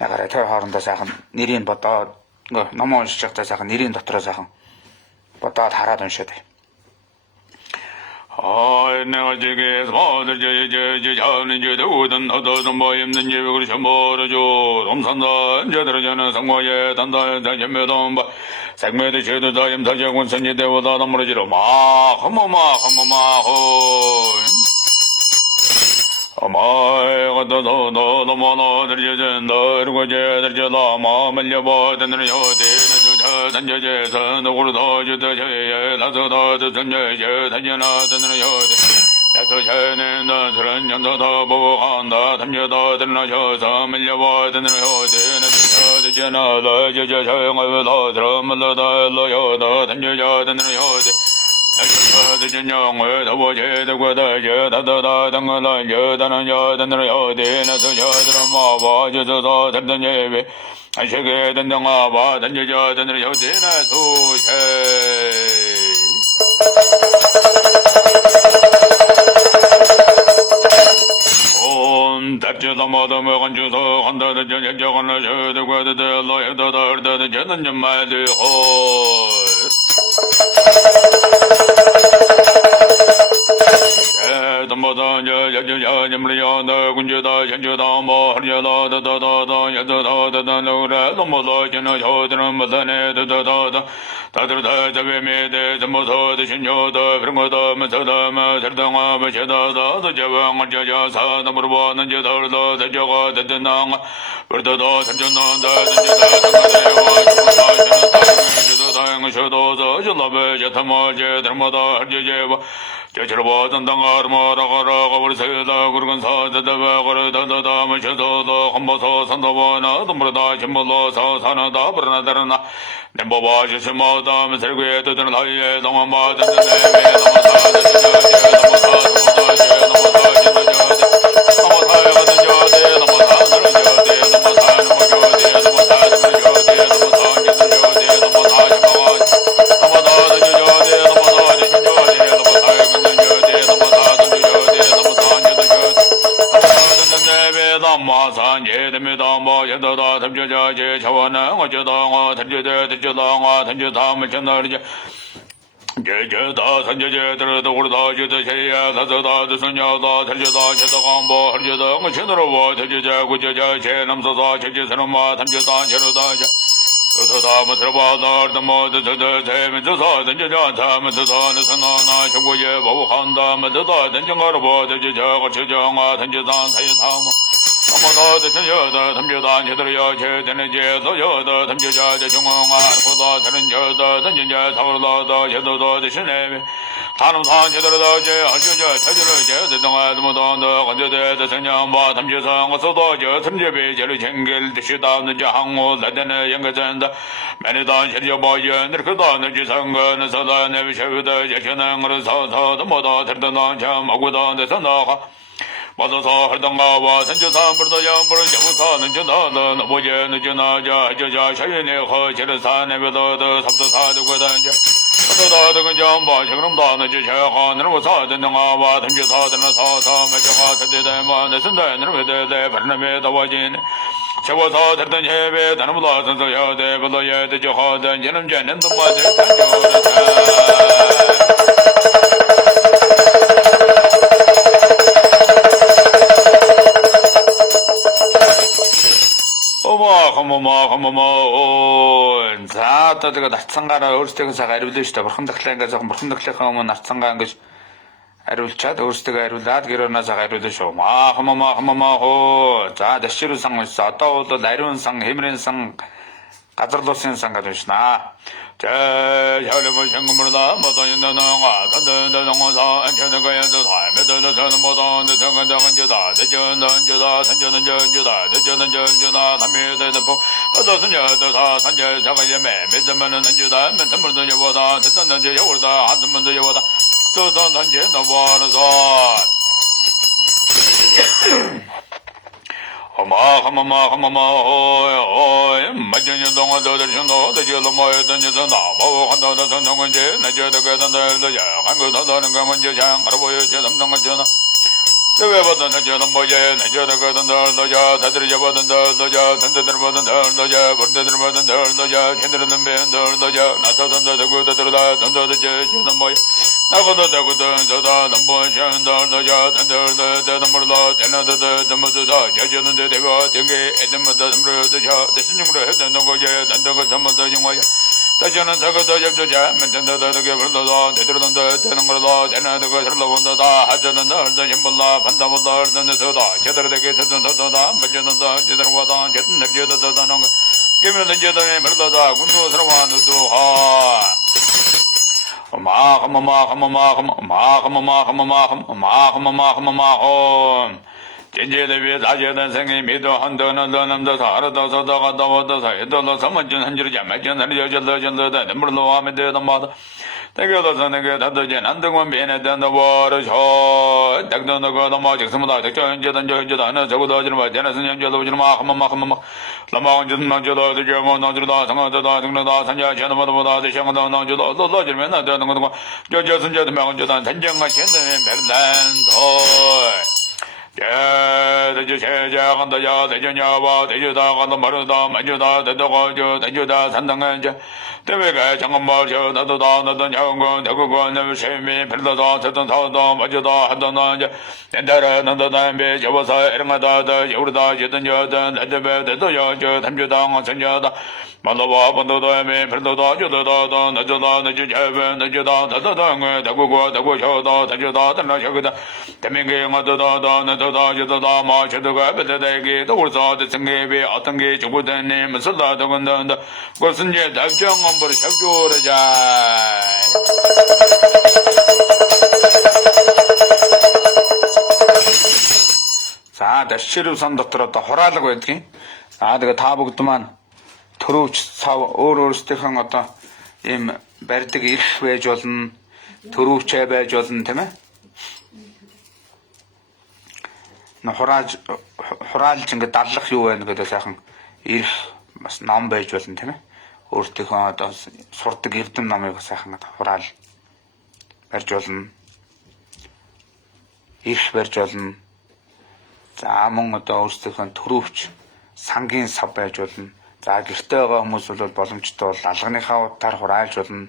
ягараа той хоорондоо сайхан нэрийг бодоод ном уншиж байхдаа сайхан нэрийн дотроо сайхан бодоод хараад уншаад бай. 내가 제게 소들 저는 저도든 어떤 모임는 예백을 셔머러줘 롬산다 저들은 저는 상모에 단다 전매동 생매도 저도 다임 다자군 선제대보다 넘어지로 막 허머마 어마이 너 너무 들려진다 이러고 저들저다 마물려봐 드는 요대 던져져서 너구르도 저저에 나서도 던져져 던져나 드는 요대 야소전에 너들은 연도도 보고 간다 던져도 드러나셔서 밀려봐 드는 요대 나서도 저저 조용하다 들어물러다 일로요다 던져져 드는 요대 나서도 전용을 더보제도 다저 다다다 당근다 여다는 여다는 요대 나서 저들은 마봐 저저도 던던 예배 아시게 던던가 봐 던져져 던던 요대 나소해 답지도 모두 먹은 주소 한다도 전적은 저도 과도 들러여도 더도 저는 좀 말들 모든 여여여여여 너 군주다 현주다 뭐 하려다 다다다다 여다다다 너라 너무도 저는 저들은 무슨에 다다다다 다들 다 잡에메데 전부서 신여다 그런 거다 면서다 마설당아 버셔다다 저왕을 저자사 넘어보는 저들도 저가 되드나 버다다 선전난다 선전다 당가대와 저다 저다 저도 저라베 저타마 저들마다 저제와 저저로 단당아 마라가라가 버서다 그런 사다다 거르다다 마셔도도 한번서 산다보나 dombrada jimolo 사사나다 버나다나 nemboba 저심마다 메설괴 되는 나이에 동안마 전전에 여다다 덤저자제 저와나 어쩌다가 던져대 던져다가 던져다 물천나리지 제제다 선제제들도 우르다 주대세야 사서다 두선야다 설제다 제다강보 설제다 무신으로 제제자 구제자 제남서다 제제선엄마 탐제다 제로다 저다 무스러바다 얼다모드 저저 제면서서 던제자 타면서서 너선나나 저고예 보한다 면서다 던정가로 제제자 거쳐정아 던제다 사이사모 아무도 대천여다 탐제다 제들여 제대는 제도여다 탐제자 제정왕아 보다 다른 여다 던제자 타월다 제도도 대신에 가능한 제대로다 제 할주자 자주를 제대동아 모던도 건제대 대천양바 탐제상 어서도 저 탐제비 제를 챙길 듯이다 는지 항모 나대는 연가전다 매니단 셔려보여 너그다 너지 상관은 서다 내비셔다 제천은 그래서 모두 들던 참 하고다 내서나가 맞아서 활동가와 선주산 불도 양불은 제부사는 전하는 모제는 전하자 저자 샤윤의 허지르산 내베도도 삽도사도 거단자 서도다도 근정바 지금다는 지샤하는 모사든 능아와 선주사든 사사 매저가 서대대만 내선다는 외대대 벌나메다 와진 제보사 들던 예배 다는보다 선서여대 불도여 대저하던 예능제는 동마들 단조르다 За одоо тэгээд арцсангаараа өөрсдөө сайхан ариулна шүү дээ. Бурхан даглаа ингээд жоохон бурхан даглахаа өмнө арцсангаа ингэж ариулчаад өөрсдөө ариулаад гэр орноо сайхан ариулна шүү. Хоо. За дэшрүү сан байсан. Одоо бол ариун сан, хэмрэн сан, газарлуусын сан гэж байна. 자, 혈압을 생금으로다 모두 인도나가 단단단동사 안전하고야도 삶에도 저는 모두 저건저건주다 대전던주다 산전던주다 대전던주다 삼미대대포 어도선여도 다 산절 자가야 매매점은 한주다 맨텀물도 여보다 대전던주 여보다 한텀문도 여보다 또선던주 너버려서 마전이 동화도들 신도 대절로 모여다니던 나보고 한다던 선정은지 내저도 그던들도 한국도 다른 거 먼저 장으로 보여줘 담당을 전화 왜보다 내저도 뭐제 내저도 그던들도 자 다들 잡아던들도 자 던들 보던들도 자 본들 보던들도 자 kend들은 벤들도 자 나타던도 그들다 던도 저는 뭐야 나고도 되고도 저다 넘보션도 자 던들도 대담으로 대나도 담모도 저저는데 대고 되게 애들마다 담으로도 자 대신중으로 했던 거제 단도가 담모도 영화야 다저는 저거도 접조자 맨전도 되게 불러도 대들던도 되는 거로 대나도 그들로 본다다 하저는 널도 힘불라 반다보다 얼던데서다 제대로 되게 되던도다 맨전도 제대로 와다 제든 내려도 다는 거 깨면은 제대로 물러다 군도 들어와도 하 진제대비 다제된 생이 미도 한도는 너남도 사르도 서다가 더워도 사이도도 서먼진 한지르자 말전을 여전도전도다 눈물로 하면 되던 마다 대교도 선에게 다도진 안등원 비에 된다 버르셔 딱도너가 너무 직스무다 적전제던 저전도 하나 저거도 하지는 마 제나선 연저도 오지는 마 한번만 라마원전 나저도 되게고 나저도 상어도 등로다 산자 전보다 대상도 나저도 너지면 나 되는 거고 저선제도 명언저도 전쟁과 전에 멜란도 대저 제자간다 야 대저냐와 대저다 간다 마르다 만주다 대도가 저 대저다 산당은 저 대외가 장엄마 저 나도다 나도 양건 대구가 내 세미 별다다 대던 사다 마주다 하다나 저 된다라 나도다 배 저버서 에르마다 여우다 저던 여던 대대배 대도여 저 담주당 전자다 만도바 반도다 매 별다다 저다다 나저다 나저 제배 나저다 다다당 대구가 대구셔다 대저다 단나 저거다 대명계 마도다 나도다 저다다 마 저도가 베대게 도르서 대생계비 어떤 게 주고되네 무슨다 더건다 그것은 이제 답정 한번 잡조르자 자, дэшрүү сан дотор одоо хураалга байдгийг. За тэгээ та бүгд маань төрөвч сав өөрөөсдийнхөө одоо ийм барьдаг ирэх байж болно, төрөвчэй байж болно тийм ээ. Хураалж ингэ даллах юу байна гэдэг сайхан ирэх бас ном байж болно тийм ээ. Өөртөөхөө одоо сурдаг эрдэм номыг сайхан хураал барьж болно. Ирэх барьж болно. За мөн одоо өөрсдийнхөө төрөвч сангийн сав байж болно. За гэртээ байгаа хүмүүс бол боломжтой бол алганыхаа утгаар хураалж болно.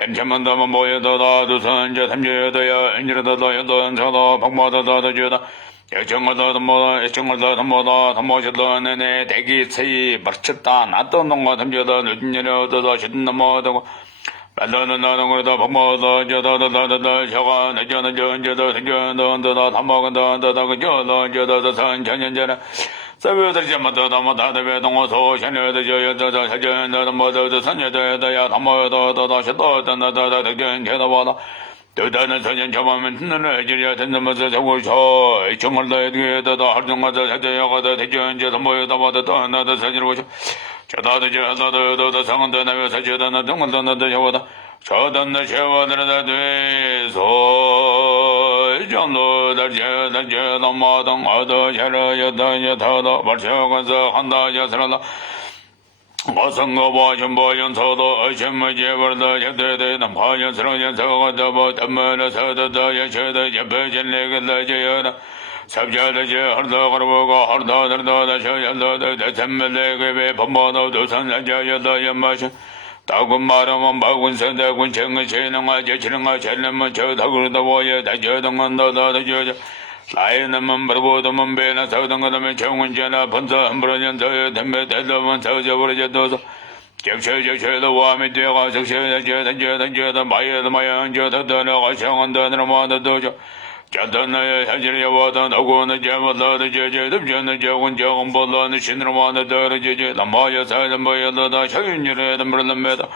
엔체만다마 모여다다 두선제 삼제다야 엔지라다다 여던차다 박마다다다 주다 여정마다 뭐다 애정마다 뭐다 담모셔다 내내 대기 세이 벌쳤다 나도 농가 담제다 늦년에다다 시든 뭐다고 발라는 나는 거다 박마다 저다다다다 셔가 내전은 전제다 생겨다다 담모간다다 그저다 저다다 선천년제라 사베들자마다 담마다 배동어서 샤녀다 저여다다 사전다 뭐다 선녀다야 담모다다 셔다다다다 대견케다와다 도다는 선nhân 저마면 너는 지려 된다면서 저고서 정말다 에다다 har정마다 사대야가다 대전제 담모여다마다 또나다 사지로 저다도 저다도 상한다 나며 사저다나 동한다나다 저와다 저단나 셔와다다 돼서 정도 달제다 마당 아다 샤라야다 야다다 발셔가서 한다 야스라다 어성거 보전보연 서도 어შემ머제버다 여대대 남하연스러운 서가다 보담머나 서다다 여셔다 여배전내가다 저여다 삽자다 저 허다 걸어보고 허다 들다다 저여다 대참멜레게 범모도 도산자여다 연마셔 다군 말하면 바군 선대군 정의 재능아 저치능아 잘나면 저다그러다 보여 다저등한다다 저저 라이너만 버보도만 배나 서등가다면 정운제나 번서 한브러년 덤배 대도만 서저버려져도 격셔저셔도 와미 되가 적셔저던저던저던 마여도 마연저더더너가 정원더너마도 도저 저더너의 현실에 와던 오고는 제모더도 저저듬저는 저군 저군 볼러는 신으로마도 더러저저 남마여 사전보여도다 셔윤이래도 물러매다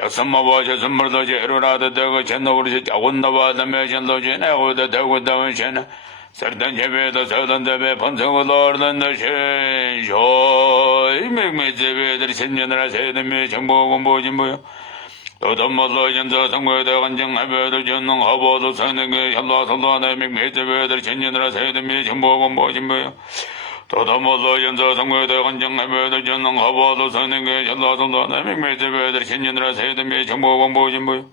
약선마 와저 선물도 제로라도 되고 전노우리 자군나와도 매전도 제내고도 되고 다운 셔나 सरदन जेबे तो सरदन देबे पंचंग लॉर्डन दशे जो इमेग में जेबे दर्शन जनरा से दमे 정보 공보 진보요 또 덤말로 전자 성고에 간정 하베도 전능 하보도 선능에 현라 선도나 이메ግ में जेबे दर्शन जनरा से दमे 정보 공보 진보요 또 덤말로 전자 성고에 간정 하베도 전능 하보도 선능에 현라 선도나 이메ग में जेबे दर्शन जनरा से दमे 정보 공보 진보요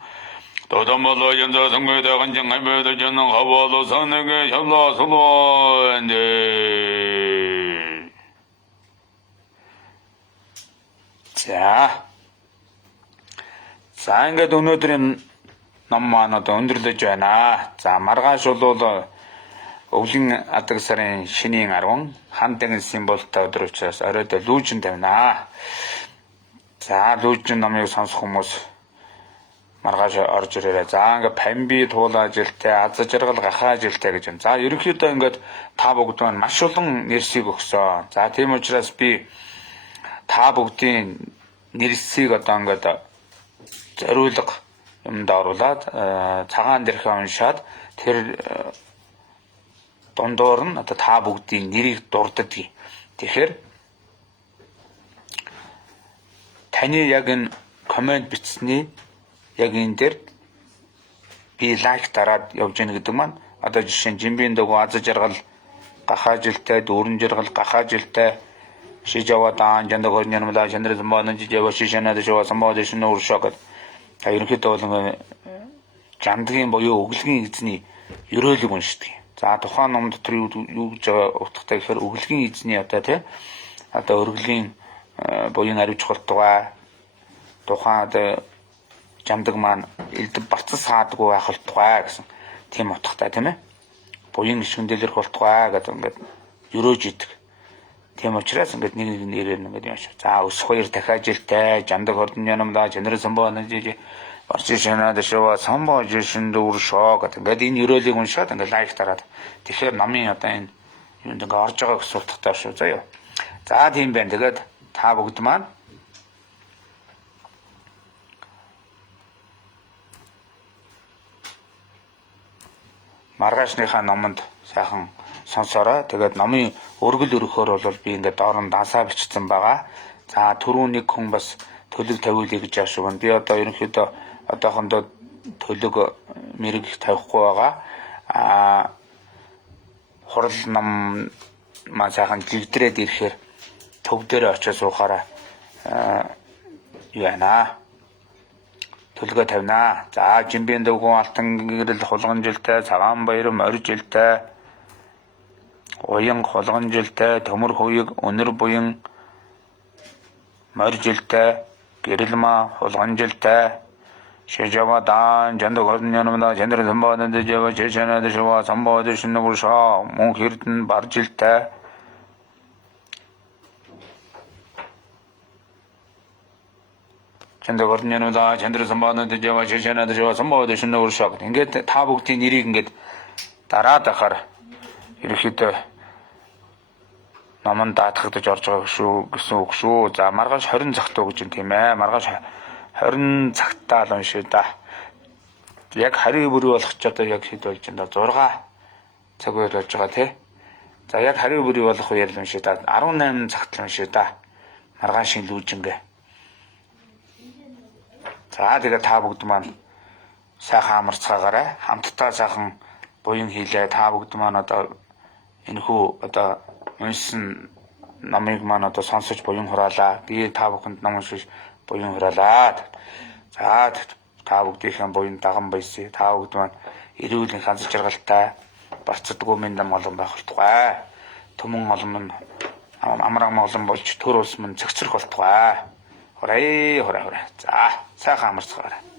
도담말로 연자 성거에 대한 정함에도 전능 하보도 선에게 현라 선원데 За ингээд өнөөдрийн ном маань одоо өндөрлөж байна. За маргааш бол өвлийн адаг сарын шинийн 10 хан дэгэн символтой өдөр учраас оройд лүүжин тавина. За лүүжин номыг сонсох хүмүүс маргааш орж ирээрэй. За ингээд памби туулаа жилтэй, аз жаргал гахаа жилтэй гэж байна. За ерөнхийдөө ингээд та бүгд маань маш олон нэрсийг өгсөн. За тийм учраас би та бүгдийн нэрсийг одоо ингээд зориулга юмд оруулаад цагаан дээрхээ уншаад тэр дундуур нь одоо та бүгдийн нэрийг дурддаг. Тэгэхээр таны яг энэ комент бичсэний яг энэ дээр би лайк дараад явж яах гэдэг маань одоо жишээ нь жимбийн дөгөө аз жаргал гахаа жилтэй, дүүрэн жаргал гахаа жилтэй шижавадан жандаг хорнямла жандрын зэмбанан жижава шишанад шавасан бод шин ууршагад ерөнхийдөө бол жандгийн буюу өглөгийн эзний ерөөлөг уншдаг. За тухайн ном дотор юу гэж утгатай гэхээр өглөгийн эзний одоо тий одоо өргөлийн буюу ариуч хурдгаа тухайн одоо жамдаг маань элдв барцас саадгүй байх болтугай гэсэн тийм утгатай тийм ээ. Буян гişгэнделэрх болтугай гэдэг ингээд ерөөж идэг. Тийм учраас ингээд нэг нэрээр ингээд яаш. За өс хоёр дахиад жилтэй жамдаг ордон янамда жанрын самбоон жижиг барчишана дэшва самбоо жишин дүүр шоо гэдэг. Ингээд энэ ерөөлийг уншаад ингээд лайк дараад. Тэгэхээр намын одоо энэ юунд ингээд орж байгаа гэсэн утгатай шүү заяа. За тийм байна. Тэгээд та бүгд маань маргаашныхаа номонд сайхан сонсороо. Тэгээд номын өргөл өргөхөөр бол би ингээд доорн дансаа бичсэн байгаа. За түрүүн нэг хүн бас төлөв тавиулъя гэж яашгүй. Би одоо ерөнхийдөө одоохондоо төлөв мэрэг тавихгүй байгаа. Хурал ном маань сайхан жигдрээд ирэхээр төв дээр очиж суухаараа юу байна. Төлгөө тавина. За жимбийн дөгөө алтан гэрэл хулган жилтэй, цагаан баяр морь жилтэй, уян хулган жилтэй, төмөр хуйг өнөр буян морь жилтэй, гэрэл ма хулган жилтэй, 시저마단 전도 거든요놈다 전도를 선보하는데 제가 제천에도 저와 선보하듯 신는 불사 몽키르든 바르질 때 전도 거든요놈다 전도를 선보하는데 제가 제천에도 저와 선보하듯 신는 불사 이게 타복tin 일이 이게 따라다가라 이렇게 또 남은 даатахад орж байгаа шүү гэсэн үг шүү. За маргааш 20 цагтаа гэж юм тийм ээ. Маргааш 20 цагтаа л уншаа да. Яг хариу бүрий болох ч одоо яг хэд болж байна да 6 цаг үйл болж байгаа тий. За яг хариу бүрий болох үеэр л уншаа да 18 цагт л уншаа да. Маргаашийн лүүжингээ. За тэгээ та бүгд маань сайхан амарцгаагаарай. Хамтдаа сайхан буян хийлээ. Та бүгд маань одоо энэхүү одоо уншсан намыг маань одоо сонсож буян хураалаа. Би та бүхэнд ном уншиж буян хураалаа. За та бүгдийнхэн буян даган байсаа. Та бүгд маань эрүүл хан жаргалтай барцдаггүй минь нам олон байх болтугай. Төмөн олон амрам олон болж төр улс минь цэгцрэх болтугай. Хураа. За сайхан амарцгаарай.